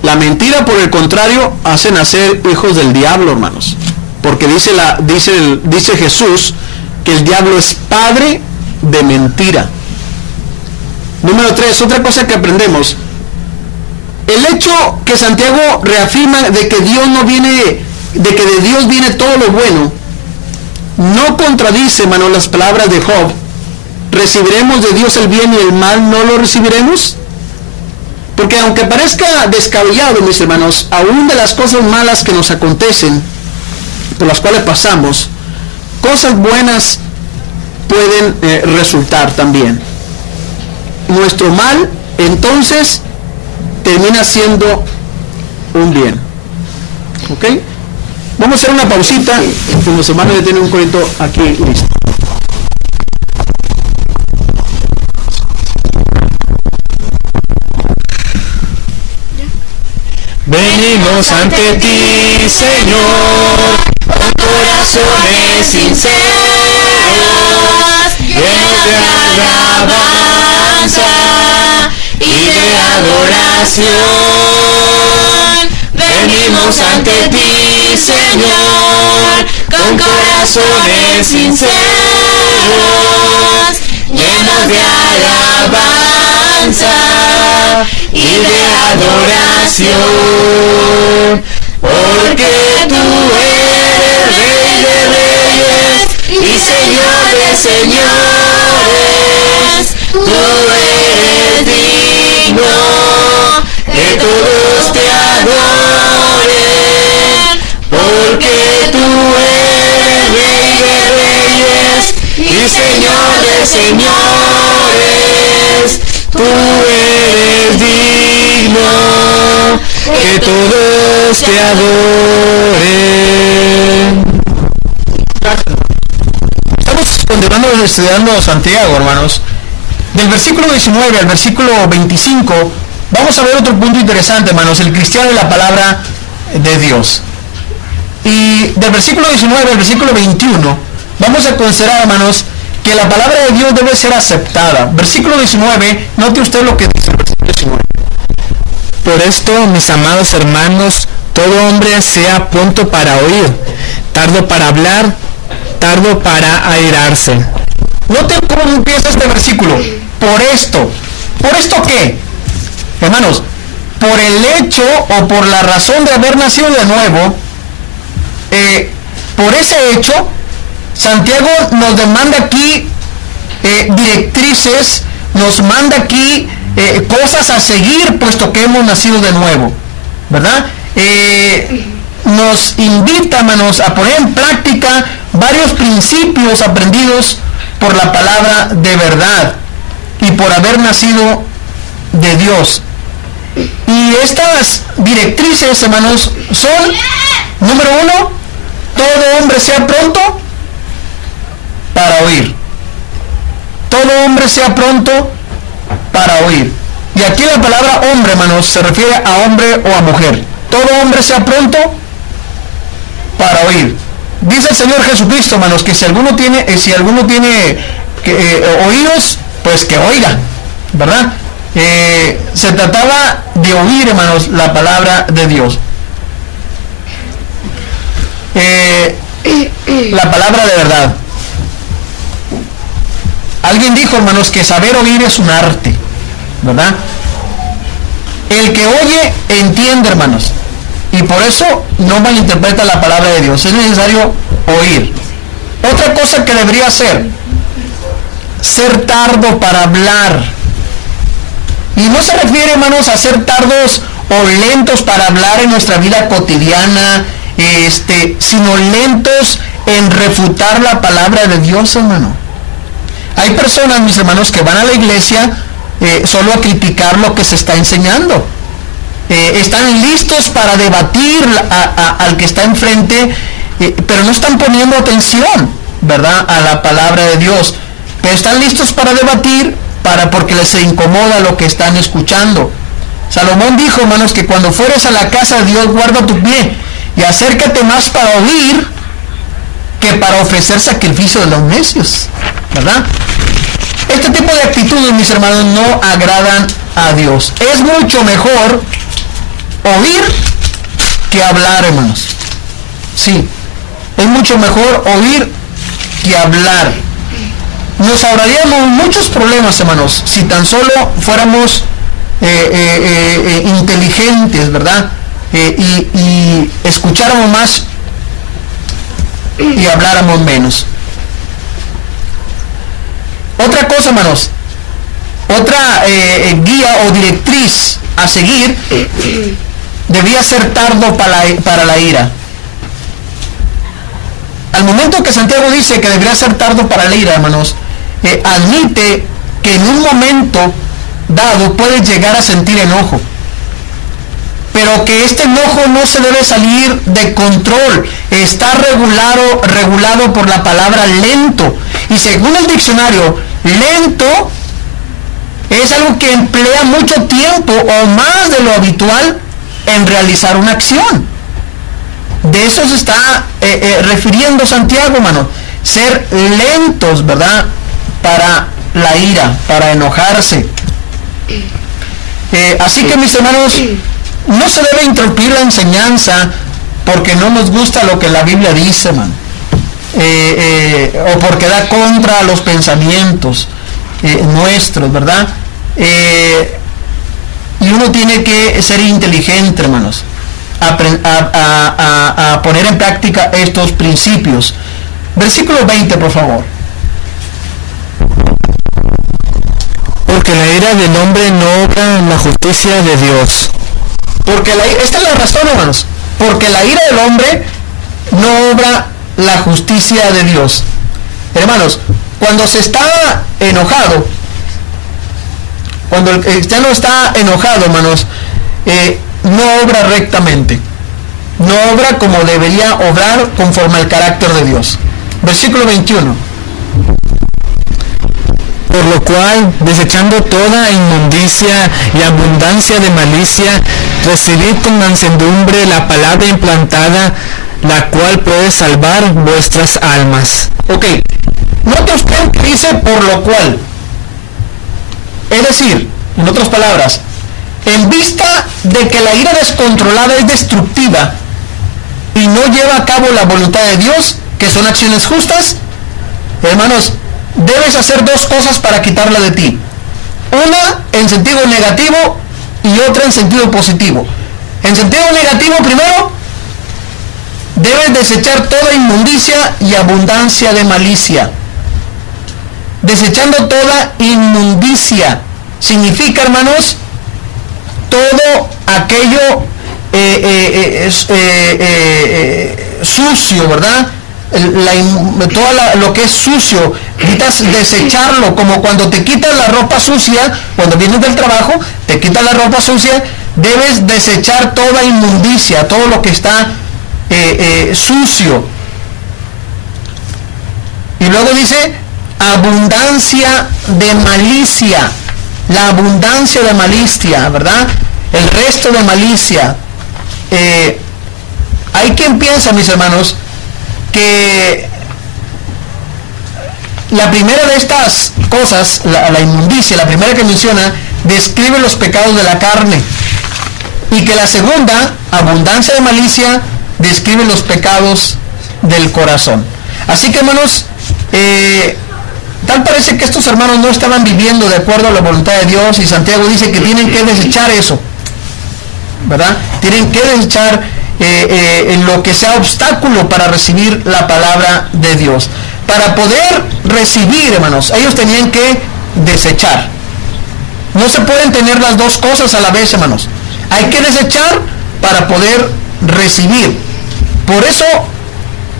La mentira, por el contrario, hace nacer hijos del diablo, hermanos. Porque dice Jesús que el diablo es padre de mentira. Número 3, otra cosa que aprendemos. El hecho que Santiago reafirma de que de Dios viene todo lo bueno, no contradice, hermanos, las palabras de Job. ¿Recibiremos de Dios el bien y el mal no lo recibiremos? Porque aunque parezca descabellado, mis hermanos, aún de las cosas malas que nos acontecen, por las cuales pasamos, cosas buenas pueden resultar también. Nuestro mal, entonces, termina siendo un bien. ¿Ok? Vamos a hacer una pausita, que los hermanos ya tienen un corito aquí listo. Venimos ante ti, Señor, con corazones sinceros, llenos de alabanza y de adoración. Venimos ante ti, Señor, con corazones sinceros, llenos de alabanza y de adoración, porque tú eres Rey de reyes y Señor de señores. Tú eres digno que todos te adoren, porque tú eres Rey de reyes y Señor de señores. Tú eres digno que todos te adoren. Estamos continuando estudiando Santiago, hermanos. Del versículo 19 al versículo 25 vamos a ver otro punto interesante, hermanos, el cristiano y la palabra de Dios. Y del versículo 19 al versículo 21 vamos a considerar, hermanos, que la palabra de Dios debe ser aceptada. Versículo 19, note usted lo que dice el versículo 19. Por esto, mis amados hermanos, todo hombre sea pronto para oír, tardo para hablar, tardo para airarse. Note cómo empieza este versículo. Por esto. ¿Por esto qué? Hermanos, por el hecho o por la razón de haber nacido de nuevo, por ese hecho, Santiago nos demanda aquí directrices, nos manda aquí cosas a seguir, puesto que hemos nacido de nuevo, ¿verdad? Nos invita, hermanos, a poner en práctica varios principios aprendidos por la palabra de verdad y por haber nacido de Dios. Y estas directrices, hermanos, son, número 1, todo hombre sea pronto para oír. Todo hombre sea pronto para oír. Y aquí la palabra hombre, hermanos, se refiere a hombre o a mujer. Todo hombre sea pronto para oír. Dice el Señor Jesucristo, hermanos, que si alguno tiene oídos, pues que oiga, ¿verdad? Se trataba de oír, hermanos, la palabra de Dios. La palabra de verdad. Alguien dijo, hermanos, que saber oír es un arte, ¿verdad? El que oye, entiende, hermanos. Y por eso no malinterpreta la palabra de Dios. Es necesario oír. Otra cosa que debería hacer, ser tardo para hablar. Y no se refiere, hermanos, a ser tardos o lentos para hablar en nuestra vida cotidiana, sino lentos en refutar la palabra de Dios, hermano. Hay personas, mis hermanos, que van a la iglesia solo a criticar lo que se está enseñando. Están listos para debatir al que está enfrente, pero no están poniendo atención, ¿verdad?, a la palabra de Dios. Pero están listos para debatir, porque les incomoda lo que están escuchando. Salomón dijo, hermanos, que cuando fueres a la casa de Dios, guarda tu pie y acércate más para oír que para ofrecer sacrificio de los necios, ¿verdad? Este tipo de actitudes, mis hermanos, no agradan a Dios. Es mucho mejor oír que hablar, hermanos. Sí, es mucho mejor oír que hablar. Nos ahorraríamos muchos problemas, hermanos, si tan solo fuéramos inteligentes, ¿verdad? Y escucháramos más y habláramos menos. Otra cosa, hermanos, otra guía o directriz a seguir debía ser tardo para la ira. Al momento que Santiago dice que debería ser tardo para la ira, hermanos, admite que en un momento dado puedes llegar a sentir enojo, pero que este enojo no se debe salir de control. Está regulado por la palabra lento, y según el diccionario, lento es algo que emplea mucho tiempo o más de lo habitual en realizar una acción. De eso se está refiriendo Santiago, hermano. Ser lentos, ¿verdad?, para la ira, para enojarse. Así que, mis hermanos, no se debe interrumpir la enseñanza porque no nos gusta lo que la Biblia dice, hermano, o porque da contra a los pensamientos nuestros, ¿verdad? Y uno tiene que ser inteligente, hermanos, a poner en práctica estos principios. Versículo 20, por favor. Porque la ira del hombre no obra en la justicia de Dios. Esta es la razón, hermanos. Porque la ira del hombre no obra la justicia de Dios. Hermanos, cuando se está enojado, cuando el cristiano está enojado, hermanos, no obra rectamente. No obra como debería obrar conforme al carácter de Dios. Versículo 21. Por lo cual, desechando toda inmundicia y abundancia de malicia, recibid con mansedumbre la palabra implantada, la cual puede salvar vuestras almas. Ok, note usted que dice por lo cual. Es decir, en otras palabras, en vista de que la ira descontrolada es destructiva y no lleva a cabo la voluntad de Dios, que son acciones justas, hermanos, debes hacer dos cosas para quitarla de ti. Una en sentido negativo y otra en sentido positivo. En sentido negativo, primero, debes desechar toda inmundicia y abundancia de malicia. Desechando toda inmundicia significa, hermanos, todo aquello sucio, ¿verdad? Lo que es sucio, necesitas desecharlo, como cuando te quitas la ropa sucia, cuando vienes del trabajo, te quitas la ropa sucia, debes desechar toda inmundicia, todo lo que está sucio. Y luego dice, abundancia de malicia, la abundancia de malicia, ¿verdad? El resto de malicia. Hay quien piensa, mis hermanos, que la primera de estas cosas, la inmundicia, la primera que menciona, describe los pecados de la carne, y que la segunda, abundancia de malicia, describe los pecados del corazón. Así que, hermanos, tal parece que estos hermanos no estaban viviendo de acuerdo a la voluntad de Dios, y Santiago dice que tienen que desechar eso. ¿verdad? Tienen que desechar lo que sea obstáculo para recibir la palabra de Dios. Para poder recibir, hermanos, ellos tenían que desechar. No se pueden tener las dos cosas a la vez, hermanos. Hay que desechar para poder recibir. Por eso,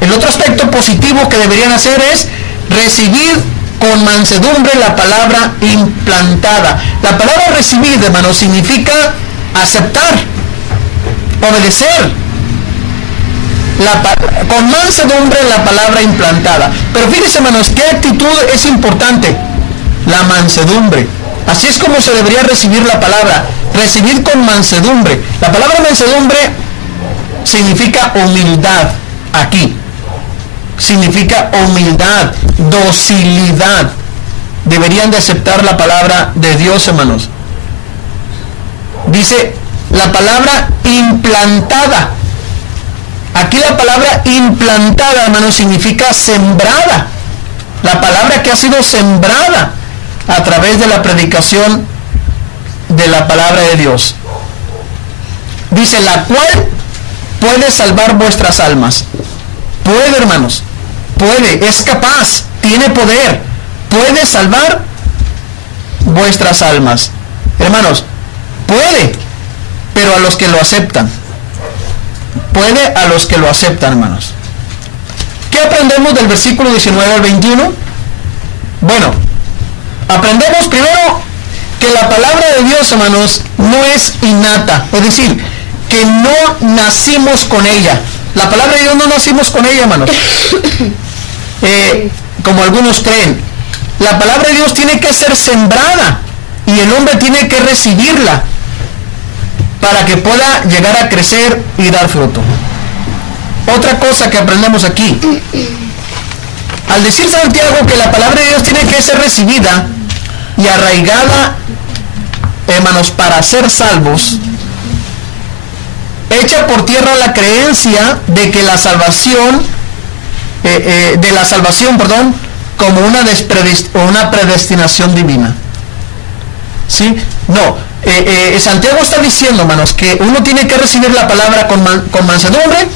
el otro aspecto positivo que deberían hacer es recibir con mansedumbre la palabra implantada. La palabra recibir, hermanos, significa aceptar, obedecer. Con mansedumbre la palabra implantada. Pero fíjense, hermanos, qué actitud es importante. La mansedumbre. Así es como se debería recibir la palabra. Recibir con mansedumbre. La palabra mansedumbre significa humildad. Aquí significa humildad, docilidad. Deberían de aceptar la palabra de Dios, hermanos. Dice la palabra implantada. Aquí la palabra implantada, hermanos, significa sembrada. La palabra que ha sido sembrada a través de la predicación de la palabra de Dios. Dice, la cual puede salvar vuestras almas. Puede, hermanos. Puede, es capaz, tiene poder. Puede salvar vuestras almas. Hermanos, puede, pero a los que lo aceptan. Puede a los que lo aceptan, hermanos. ¿Qué aprendemos del versículo 19 al 21? Bueno, aprendemos primero que la palabra de Dios, hermanos, no es innata. Es decir, que no nacimos con ella. La palabra de Dios no nacimos con ella, hermanos. Como algunos creen. La palabra de Dios tiene que ser sembrada y el hombre tiene que recibirla para que pueda llegar a crecer y dar fruto. Otra cosa que aprendemos aquí. Al decir Santiago que la palabra de Dios tiene que ser recibida y arraigada, hermanos, para ser salvos, echa por tierra la creencia de que la salvación, como una predestinación divina. ¿Sí? No. Santiago está diciendo, hermanos, que uno tiene que recibir la palabra con mansedumbre,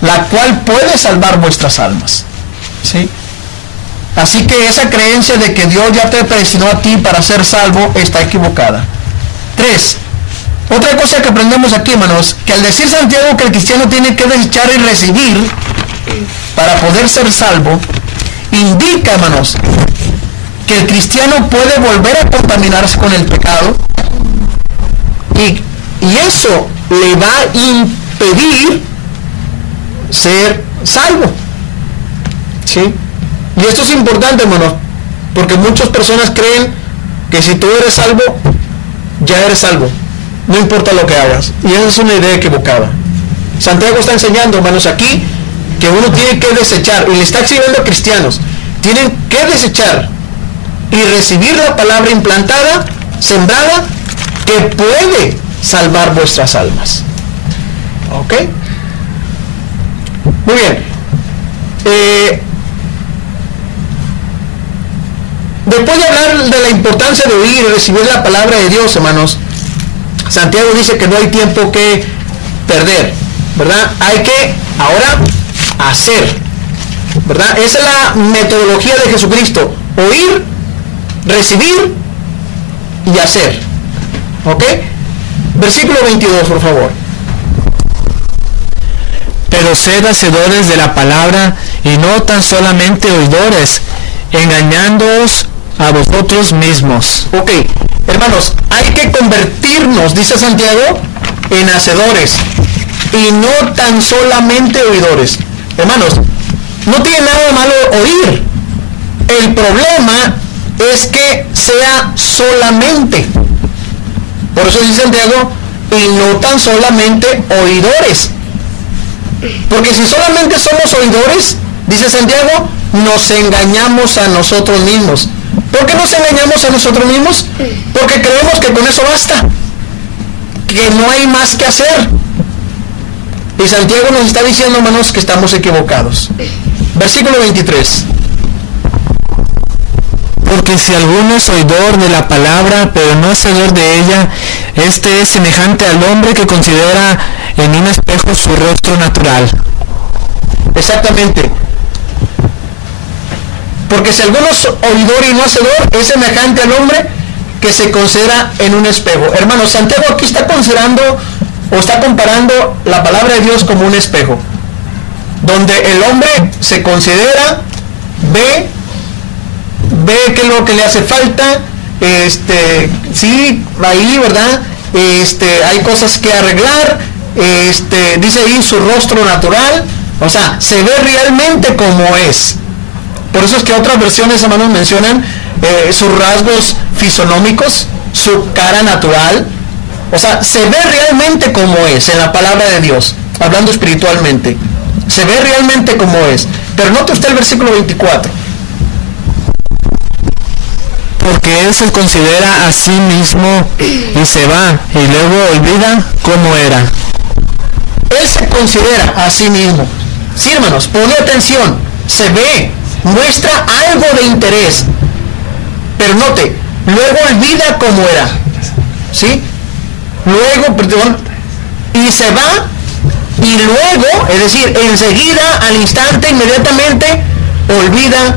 la cual puede salvar vuestras almas. ¿Sí? Así que esa creencia de que Dios ya te predestinó a ti para ser salvo está equivocada. 3. Otra cosa que aprendemos aquí, hermanos, que al decir Santiago que el cristiano tiene que desechar y recibir para poder ser salvo, indica, hermanos, que el cristiano puede volver a contaminarse con el pecado y eso le va a impedir ser salvo. ¿Sí? Y esto es importante, hermanos, porque muchas personas creen que si tú eres salvo, ya eres salvo, no importa lo que hagas, y esa es una idea equivocada. Santiago está enseñando, hermanos, aquí que uno tiene que desechar, y le está exigiendo a cristianos, tienen que desechar y recibir la palabra implantada, sembrada, que puede salvar vuestras almas. ¿Ok? Muy bien. Después de hablar de la importancia de oír y recibir la palabra de Dios, hermanos, Santiago dice que no hay tiempo que perder, ¿verdad? Hay que ahora hacer, ¿verdad? Esa es la metodología de Jesucristo: oír, recibir y hacer. ¿Ok? Versículo 22, por favor. Pero sed hacedores de la palabra y no tan solamente oidores, engañándoos a vosotros mismos. Ok, hermanos, hay que convertirnos, dice Santiago, en hacedores y no tan solamente oidores. Hermanos, no tiene nada de malo oír. El problema es que sea solamente. Por eso dice Santiago, y no tan solamente oidores. Porque si solamente somos oidores, dice Santiago, nos engañamos a nosotros mismos. ¿Por qué nos engañamos a nosotros mismos? Porque creemos que con eso basta, que no hay más que hacer. Y Santiago nos está diciendo, hermanos, que estamos equivocados. Versículo 23. Porque si alguno es oidor de la palabra, pero no es hacedor de ella, este es semejante al hombre que considera en un espejo su rostro natural. Exactamente. Porque si alguno es oidor y no hacedor, es semejante al hombre que se considera en un espejo. Hermano, Santiago aquí está considerando o está comparando la palabra de Dios como un espejo, donde el hombre se considera, ve qué es lo que le hace falta, sí, ahí, ¿verdad? Hay cosas que arreglar, dice ahí su rostro natural, o sea, se ve realmente como es. Por eso es que otras versiones, hermanos, mencionan sus rasgos fisonómicos, su cara natural, o sea, se ve realmente como es en la palabra de Dios, hablando espiritualmente, se ve realmente como es. Pero note usted el versículo 24. Porque él se considera a sí mismo y se va, y luego olvida cómo era. Él se considera a sí mismo. Sí, hermanos, ponle atención, se ve, muestra algo de interés, pero note, luego olvida cómo era, ¿sí? Luego, perdón, y se va, y luego, es decir, enseguida, al instante, inmediatamente, olvida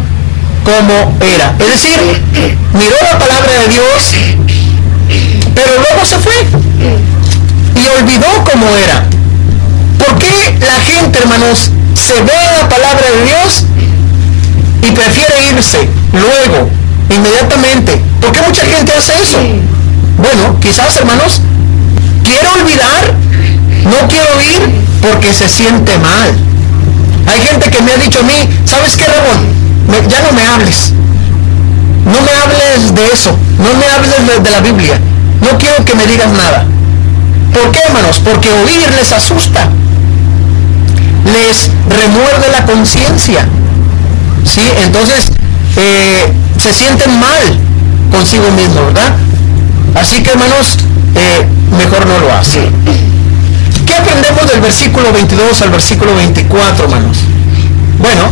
cómo era. Es decir, miró la palabra de Dios, pero luego se fue, y olvidó cómo era. ¿Por qué la gente, hermanos, se ve la palabra de Dios y prefiere irse luego, inmediatamente? ¿Por qué mucha gente hace eso? Bueno, quizás, hermanos, quiere olvidar, no quiero ir porque se siente mal. Hay gente que me ha dicho a mí, ¿sabes qué, Ramón? Ya no me hables. No me hables de eso. No me hables de la Biblia. No quiero que me digas nada. ¿Por qué, hermanos? Porque oír les asusta. Les remuerde la conciencia. ¿Sí? Entonces, se sienten mal consigo mismo, ¿verdad? Así que, hermanos, mejor no lo hacen. ¿Qué aprendemos del versículo 22 al versículo 24, hermanos? Bueno,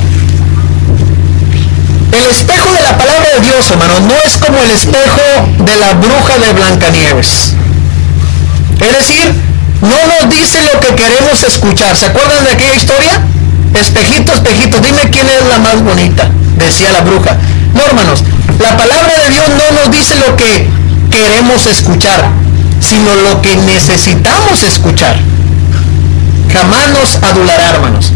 el espejo de la palabra de Dios, hermanos, no es como el espejo de la bruja de Blancanieves. Es decir, no nos dice lo que queremos escuchar. ¿Se acuerdan de aquella historia? Espejito, espejito, dime quién es la más bonita, decía la bruja. No, hermanos, la palabra de Dios no nos dice lo que queremos escuchar, sino lo que necesitamos escuchar. Jamás nos adulará, hermanos.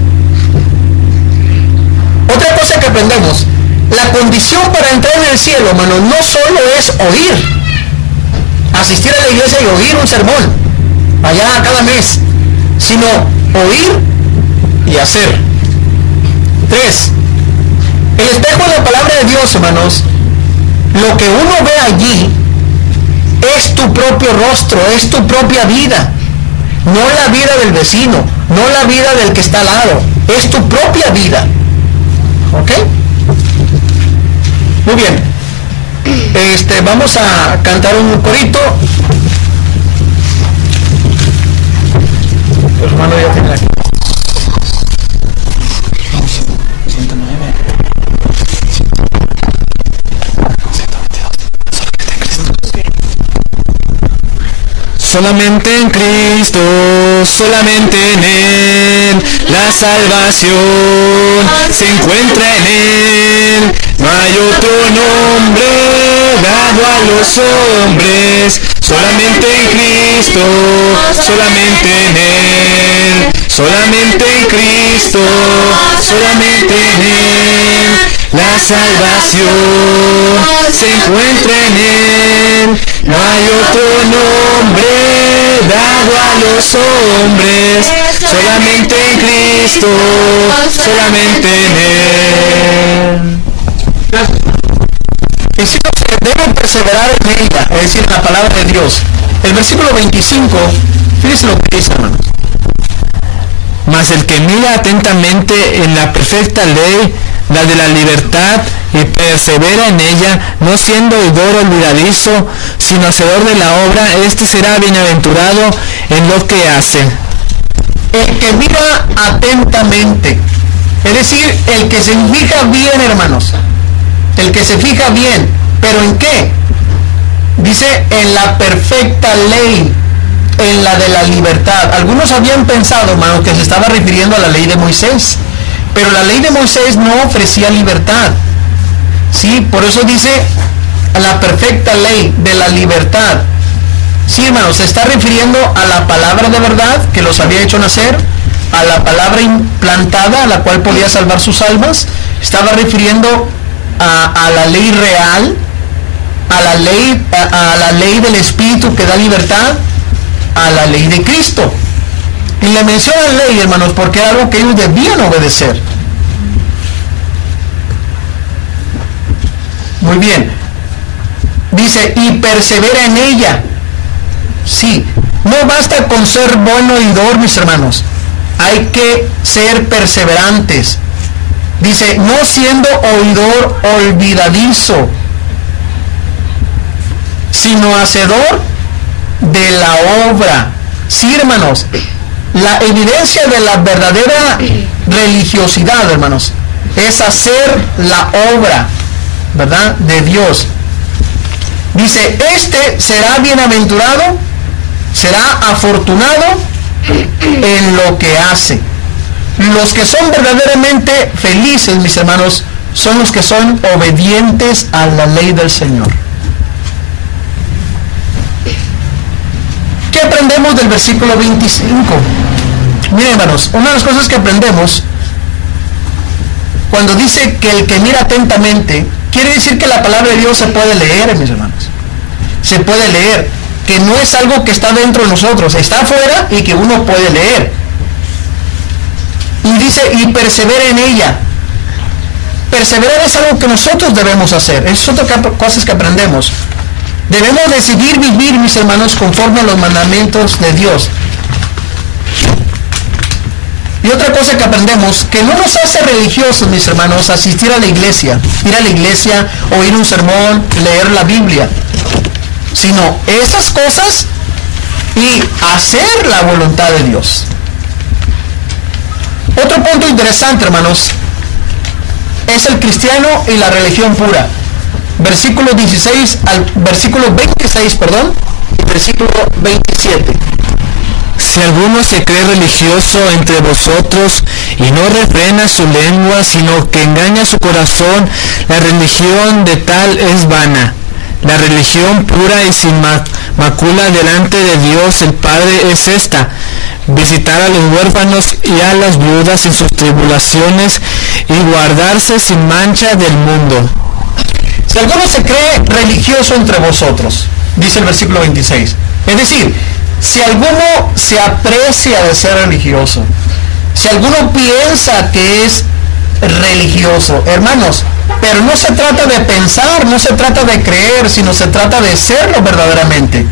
Otra cosa que aprendemos, la condición para entrar en el cielo, hermanos, no solo es oír, asistir a la iglesia y oír un sermón allá cada mes, sino oír y hacer. 3. El espejo de la palabra de Dios, hermanos, lo que uno ve allí es tu propio rostro, es tu propia vida, no la vida del vecino, no la vida del que está al lado, es tu propia vida. ¿Ok? Muy bien. Vamos a cantar un corito. Pues, hermano, ya tiene aquí. Solamente en Cristo, solamente en Él, la salvación se encuentra en Él. No hay otro nombre dado a los hombres, solamente en Cristo, solamente en Él, solamente en Cristo, solamente en Él. La salvación se encuentra en Él. No hay otro nombre dado a los hombres, solamente en Cristo, solamente en Él. Y si no se deben perseverar en ella, es decir, la palabra de Dios. El versículo 25, fíjense lo que dice, hermanos. Mas el que mira atentamente en la perfecta ley, la de la libertad, y persevera en ella, no siendo oidor olvidadizo, sino hacedor de la obra, este será bienaventurado en lo que hace. El que mira atentamente, es decir, el que se fija bien, hermanos, el que se fija bien, ¿pero en qué? Dice, en la perfecta ley, en la de la libertad. Algunos habían pensado, hermano, que se estaba refiriendo a la ley de Moisés, pero la ley de Moisés no ofrecía libertad. Sí, por eso dice, a la perfecta ley de la libertad. Sí, hermano, se está refiriendo a la palabra de verdad que los había hecho nacer, a la palabra implantada, a la cual podía salvar sus almas. Estaba refiriendo a la ley real, a la ley del Espíritu que da libertad, a la ley de Cristo. Y le menciona ley, hermanos, porque era algo que ellos debían obedecer. Muy bien. Dice, y persevera en ella. Sí, no basta con ser buen oidor, mis hermanos. Hay que ser perseverantes. Dice, no siendo oidor olvidadizo, sino hacedor de la obra. Sí, hermanos, la evidencia de la verdadera religiosidad, hermanos, es hacer la obra, ¿verdad?, de Dios. Dice, este será bienaventurado, será afortunado en lo que hace. Los que son verdaderamente felices, mis hermanos, son los que son obedientes a la ley del Señor. ¿Qué aprendemos del versículo 25? Miren, hermanos, una de las cosas que aprendemos cuando dice que el que mira atentamente, quiere decir que la palabra de Dios se puede leer, mis hermanos. Se puede leer, que no es algo que está dentro de nosotros, está afuera y que uno puede leer. Y dice, y persevera en ella. Perseverar es algo que nosotros debemos hacer. Es otra cosa que aprendemos. Debemos decidir vivir, mis hermanos, conforme a los mandamientos de Dios. Y otra cosa que aprendemos, que no nos hace religiosos, mis hermanos, asistir a la iglesia, ir a la iglesia, oír un sermón, leer la Biblia, sino esas cosas y hacer la voluntad de Dios. Otro punto interesante, hermanos, es el cristiano y la religión pura. Versículo 16 al versículo 26, y versículo 27. Si alguno se cree religioso entre vosotros y no refrena su lengua, sino que engaña su corazón, la religión de tal es vana. La religión pura y sin mácula delante de Dios el Padre es esta: visitar a los huérfanos y a las viudas en sus tribulaciones y guardarse sin mancha del mundo. Si alguno se cree religioso entre vosotros, dice el versículo 26, es decir, si alguno se aprecia de ser religioso, si alguno piensa que es religioso, hermanos, pero no se trata de pensar, no se trata de creer, sino se trata de serlo verdaderamente.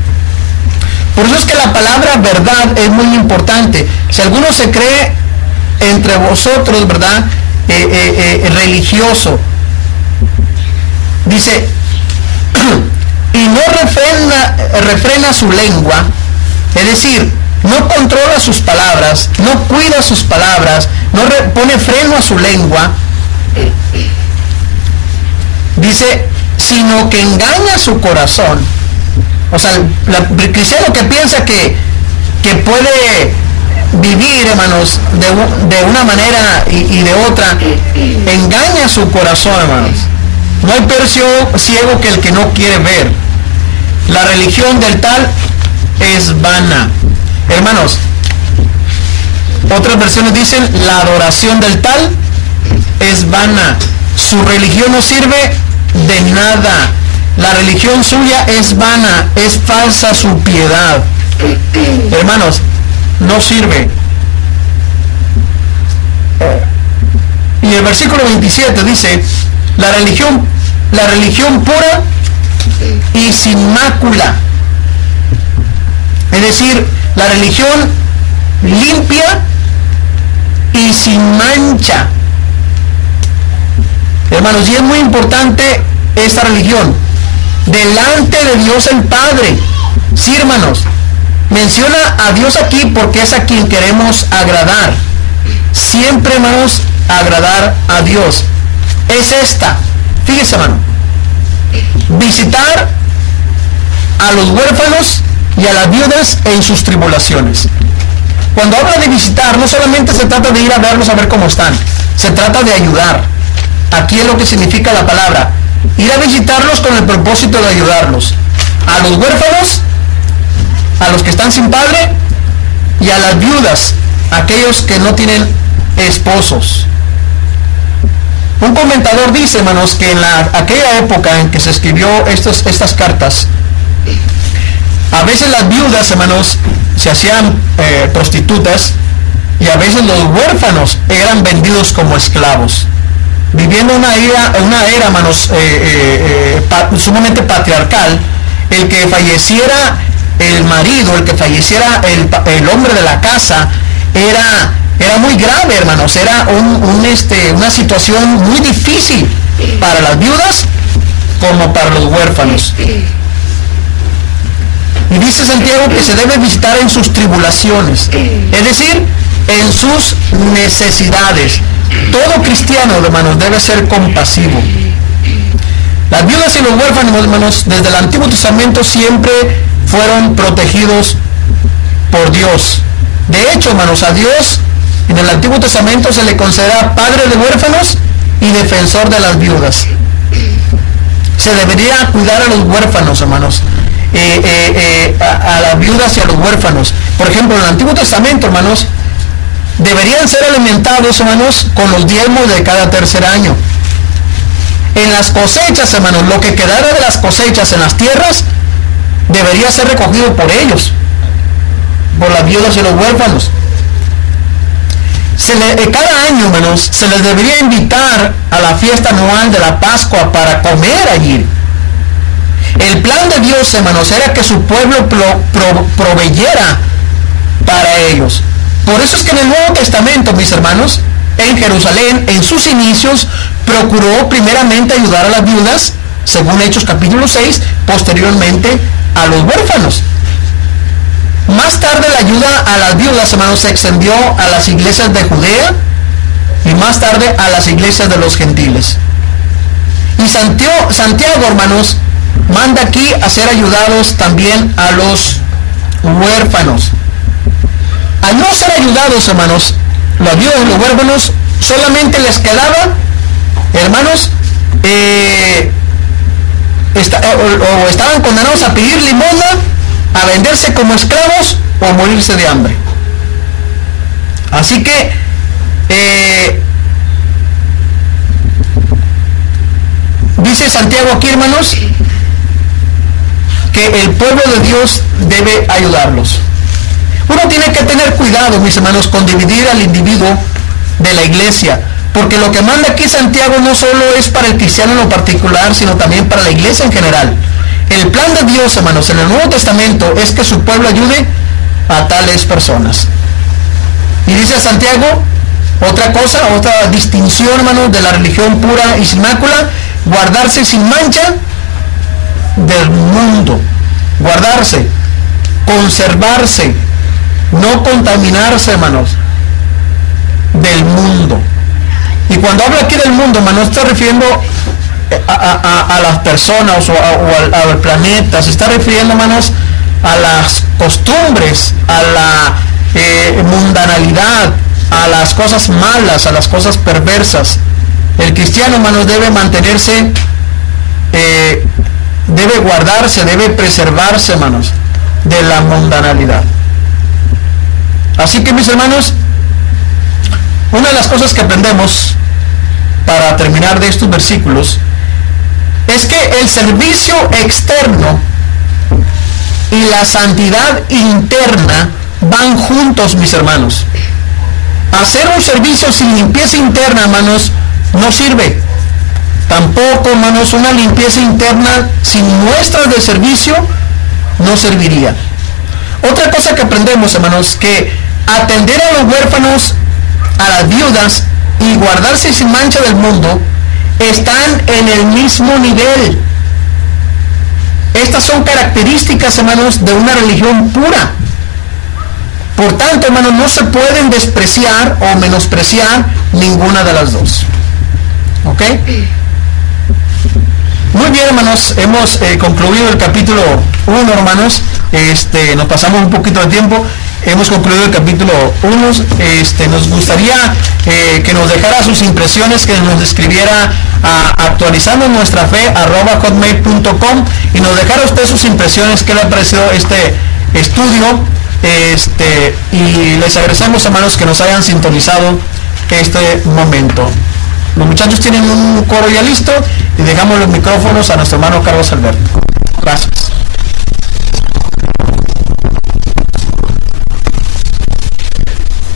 Por eso es que la palabra verdad es muy importante. Si alguno se cree entre vosotros, ¿verdad?, religioso, dice, y no refrena su lengua, es decir, no controla sus palabras, no cuida sus palabras, no pone freno a su lengua, dice, sino que engaña su corazón. O sea, el cristiano que piensa que puede vivir, hermanos, de una manera y de otra, engaña su corazón, hermanos. No hay peor ciego que el que no quiere ver. La religión del tal es vana. Hermanos, otras versiones dicen, la adoración del tal es vana. Su religión no sirve de nada. La religión suya es vana, es falsa su piedad. Hermanos, no sirve. Y el versículo 27 dice, la religión pura y sin mácula. Es decir, la religión limpia y sin mancha. Hermanos, y es muy importante esta religión delante de Dios el Padre. Sí, hermanos, menciona a Dios aquí porque es a quien queremos agradar. Siempre, hermanos, agradar a Dios. Es esta: Fíjese, hermano, visitar a los huérfanos y a las viudas en sus tribulaciones. Cuando habla de visitar, no solamente se trata de ir a verlos a ver cómo están, se trata de ayudar. Aquí es lo que significa la palabra, ir a visitarlos con el propósito de ayudarlos. A los huérfanos, a los que están sin padre, y a las viudas, aquellos que no tienen esposos. Un comentador dice, hermanos, que en aquella época en que se escribió estas cartas, a veces las viudas, hermanos, se hacían prostitutas, y a veces los huérfanos eran vendidos como esclavos, viviendo una era, hermanos, sumamente patriarcal. El que falleciera el marido, el que falleciera el hombre de la casa, era muy grave, hermanos. Era una situación muy difícil para las viudas como para los huérfanos. Y dice Santiago que se debe visitar en sus tribulaciones, es decir, en sus necesidades. Todo cristiano, hermanos, debe ser compasivo. Las viudas y los huérfanos, hermanos, desde el Antiguo Testamento siempre fueron protegidos por Dios. De hecho, hermanos, a Dios en el Antiguo Testamento se le considera padre de huérfanos y defensor de las viudas. Se debería cuidar a los huérfanos, hermanos, a las viudas y a los huérfanos. Por ejemplo, en el Antiguo Testamento, hermanos, deberían ser alimentados, hermanos, con los diezmos de cada tercer año. En las cosechas, hermanos, lo que quedara de las cosechas en las tierras debería ser recogido por ellos, por las viudas y los huérfanos. Cada año, hermanos, se les debería invitar a la fiesta anual de la Pascua para comer allí. El plan de Dios, hermanos, era que su pueblo proveyera para ellos. Por eso es que en el Nuevo Testamento, mis hermanos, en Jerusalén, en sus inicios, procuró primeramente ayudar a las viudas, según Hechos capítulo 6, posteriormente a los huérfanos. Más tarde la ayuda a las viudas, hermanos, se extendió a las iglesias de Judea y más tarde a las iglesias de los gentiles. Y Santiago, hermanos, manda aquí a ser ayudados también a los huérfanos. Al no ser ayudados, hermanos, las viudas y los huérfanos, solamente les quedaba, hermanos, estaban condenados a pedir limosna, a venderse como esclavos o morirse de hambre. Así que dice Santiago aquí, hermanos, que el pueblo de Dios debe ayudarlos. Uno tiene que tener cuidado, mis hermanos, con dividir al individuo de la iglesia, porque lo que manda aquí Santiago no solo es para el cristiano en lo particular, sino también para la iglesia en general. El plan de Dios, hermanos, en el Nuevo Testamento es que su pueblo ayude a tales personas. Y dice Santiago, otra distinción, hermanos, de la religión pura y sin mácula: guardarse sin mancha del mundo. Guardarse, conservarse, no contaminarse, hermanos, del mundo. Y cuando hablo aquí del mundo, hermanos, no está refiriendo a las personas o al planeta, se está refiriendo, hermanos, a las costumbres, a la mundanalidad, a las cosas malas, a las cosas perversas. El cristiano, hermanos, debe mantenerse, debe guardarse, debe preservarse, hermanos, de la mundanalidad. Así que, mis hermanos, una de las cosas que aprendemos para terminar de estos versículos es que el servicio externo y la santidad interna van juntos, mis hermanos. Hacer un servicio sin limpieza interna, hermanos, no sirve. Tampoco, hermanos, una limpieza interna sin muestras de servicio no serviría. Otra cosa que aprendemos, hermanos, que atender a los huérfanos, a las viudas y guardarse sin mancha del mundo están en el mismo nivel. Estas son características, hermanos, de una religión pura. Por tanto, hermanos, no se pueden despreciar o menospreciar ninguna de las dos. ¿Ok? Muy bien, hermanos, hemos concluido el capítulo 1, hermanos. Nos pasamos un poquito de tiempo. Hemos concluido el capítulo 1. Nos gustaría que nos dejara sus impresiones, que nos escribiera a actualizando nuestra fe @hotmail.com y nos dejara usted sus impresiones, qué le ha parecido este estudio. Y les agradecemos, hermanos, que nos hayan sintonizado este momento. Los muchachos tienen un coro ya listo y dejamos los micrófonos a nuestro hermano Carlos Alberto. Gracias.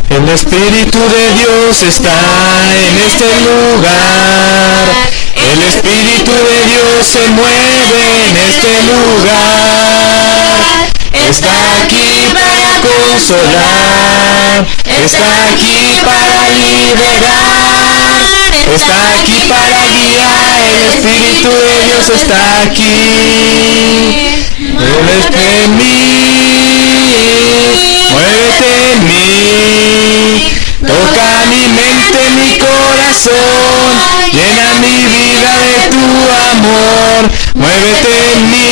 El Espíritu de Dios está en este lugar. El Espíritu de Dios se mueve en este lugar. Está aquí para consolar. Está aquí para liberar. Está aquí para guiar. El Espíritu de Dios está aquí. Él está en mí. Muévete en mí. Toca mi mente, mi corazón. Llena mi vida de tu amor. Muévete en mí,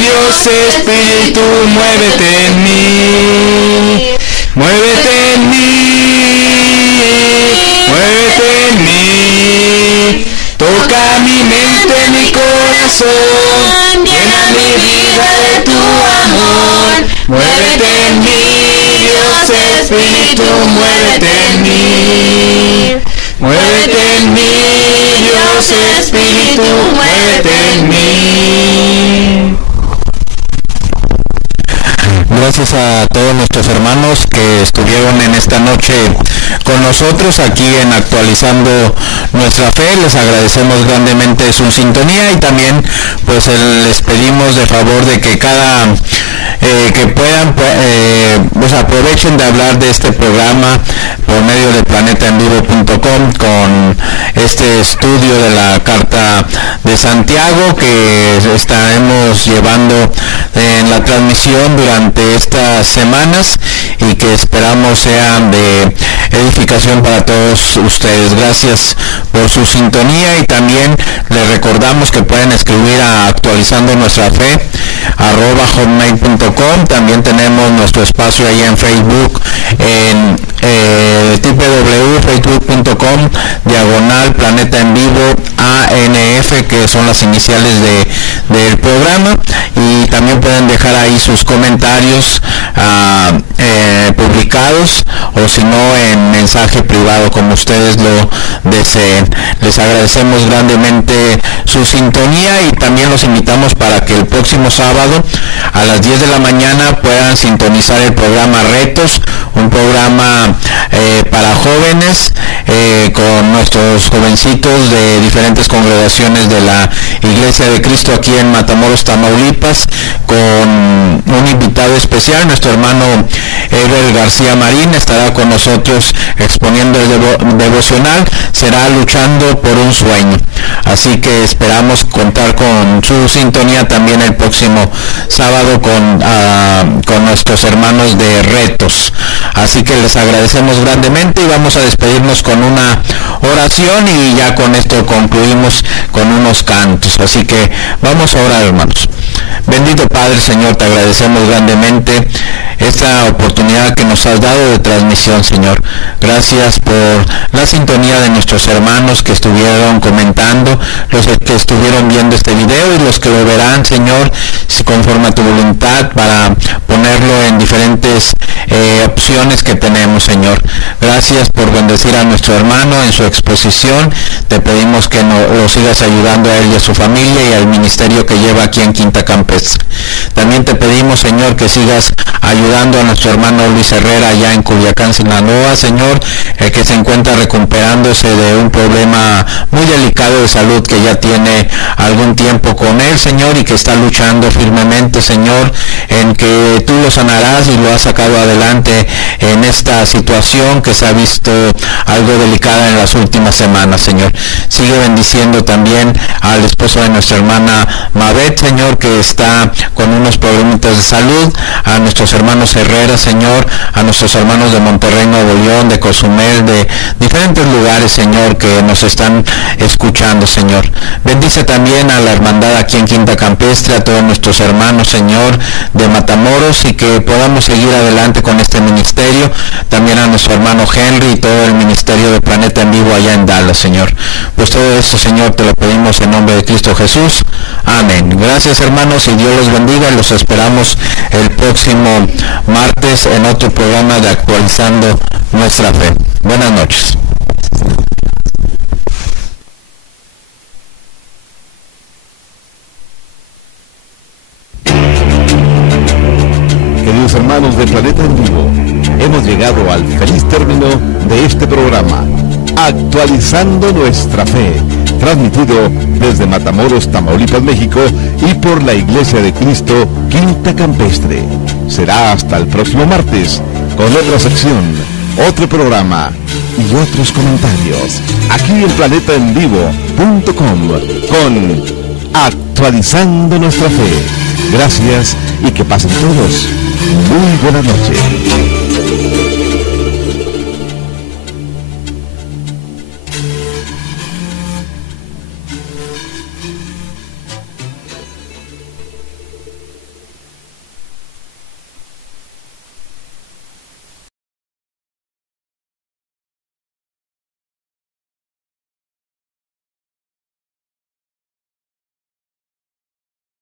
Dios Espíritu, muévete en mí. Muévete en mí. Muévete en mí. Toca mi mente, mi corazón. Llena mi vida de tu amor. Muévete en mí, Dios Espíritu, muévete en mí. Muévete en mí, Dios Espíritu, muévete en mí. Gracias a todos nuestros hermanos que estuvieron en esta noche con nosotros aquí en Actualizando Nuestra Fe. Les agradecemos grandemente su sintonía y también pues les pedimos de favor de que que puedan pues aprovechen de hablar de este programa por medio de planetaenvivo.com con este estudio de la Carta de Santiago que estaremos llevando en la transmisión durante estas semanas y que esperamos sean de edificación para todos ustedes. Gracias por su sintonía y también les recordamos que pueden escribir a Actualizando Nuestra Fe @hotmail.com. También tenemos nuestro espacio ahí en Facebook en www.facebook.com/Planeta en Vivo ANF, que son las iniciales del programa, y también pueden dejar ahí sus comentarios publicados o si no en mensaje privado como ustedes lo deseen. Les agradecemos grandemente su sintonía y también los invitamos para que el próximo sábado a las 10 de la mañana puedan sintonizar el programa Retos, un programa para jóvenes con nuestros jovencitos de diferentes congregaciones de la Iglesia de Cristo aquí en Matamoros, Tamaulipas, con un invitado especial. Nuestro hermano Eber García Marín estará con nosotros exponiendo el devocional, será Luchando por un Sueño. Así que esperamos contar con su sintonía también el próximo sábado con nuestros hermanos de Retos. Así que les agradecemos grandemente y vamos a despedirnos con una oración y ya con esto concluimos con unos cantos. Así que vamos a orar, hermanos. Bendito Padre, Señor, te agradecemos grandemente esta oportunidad que nos has dado de transmisión, Señor. Gracias por la sintonía de nuestros hermanos que estuvieron comentando, los que estuvieron viendo este video y los que lo verán, Señor, conforme a tu voluntad para ponerlo en diferentes opciones que tenemos, Señor. Gracias por bendecir a nuestro hermano en su exposición. Te pedimos que lo sigas ayudando a él y a su familia y al ministerio que lleva aquí en Quinta Campestre. También te pedimos, Señor, que sigas ayudando a nuestro hermano Luis Herrera allá en Culiacán, Sinaloa, Señor, que se encuentra recuperándose de un problema muy delicado de salud que ya tiene algún tiempo con él, Señor, y que está luchando firmemente, Señor, en que tú lo sanarás y lo has sacado adelante en esta situación que se ha visto algo delicada en las últimas semanas, Señor. Sigue bendiciendo también al esposo de nuestra hermana Mabet, Señor, que está con unos problemitas de salud, a nuestros hermanos hermanos Herrera, Señor, a nuestros hermanos de Monterrey, Nuevo León, de Cozumel, de diferentes lugares, Señor, que nos están escuchando, Señor. Bendice también a la hermandad aquí en Quinta Campestre, a todos nuestros hermanos, Señor, de Matamoros, y que podamos seguir adelante con este ministerio. También a nuestro hermano Henry y todo el ministerio de Planeta en Vivo allá en Dallas, Señor. Pues todo esto, Señor, te lo pedimos en nombre de Cristo Jesús. Amén. Gracias, hermanos, y Dios los bendiga. Los esperamos el próximo martes en otro programa de Actualizando Nuestra Fe. Buenas noches. Queridos hermanos de Planeta en Vivo, hemos llegado al feliz término de este programa, Actualizando Nuestra Fe, transmitido desde Matamoros, Tamaulipas, México, y por la Iglesia de Cristo, Quinta Campestre. Será hasta el próximo martes, con otra sección, otro programa y otros comentarios, aquí en planetaenvivo.com, con Actualizando Nuestra Fe. Gracias y que pasen todos muy buenas noches.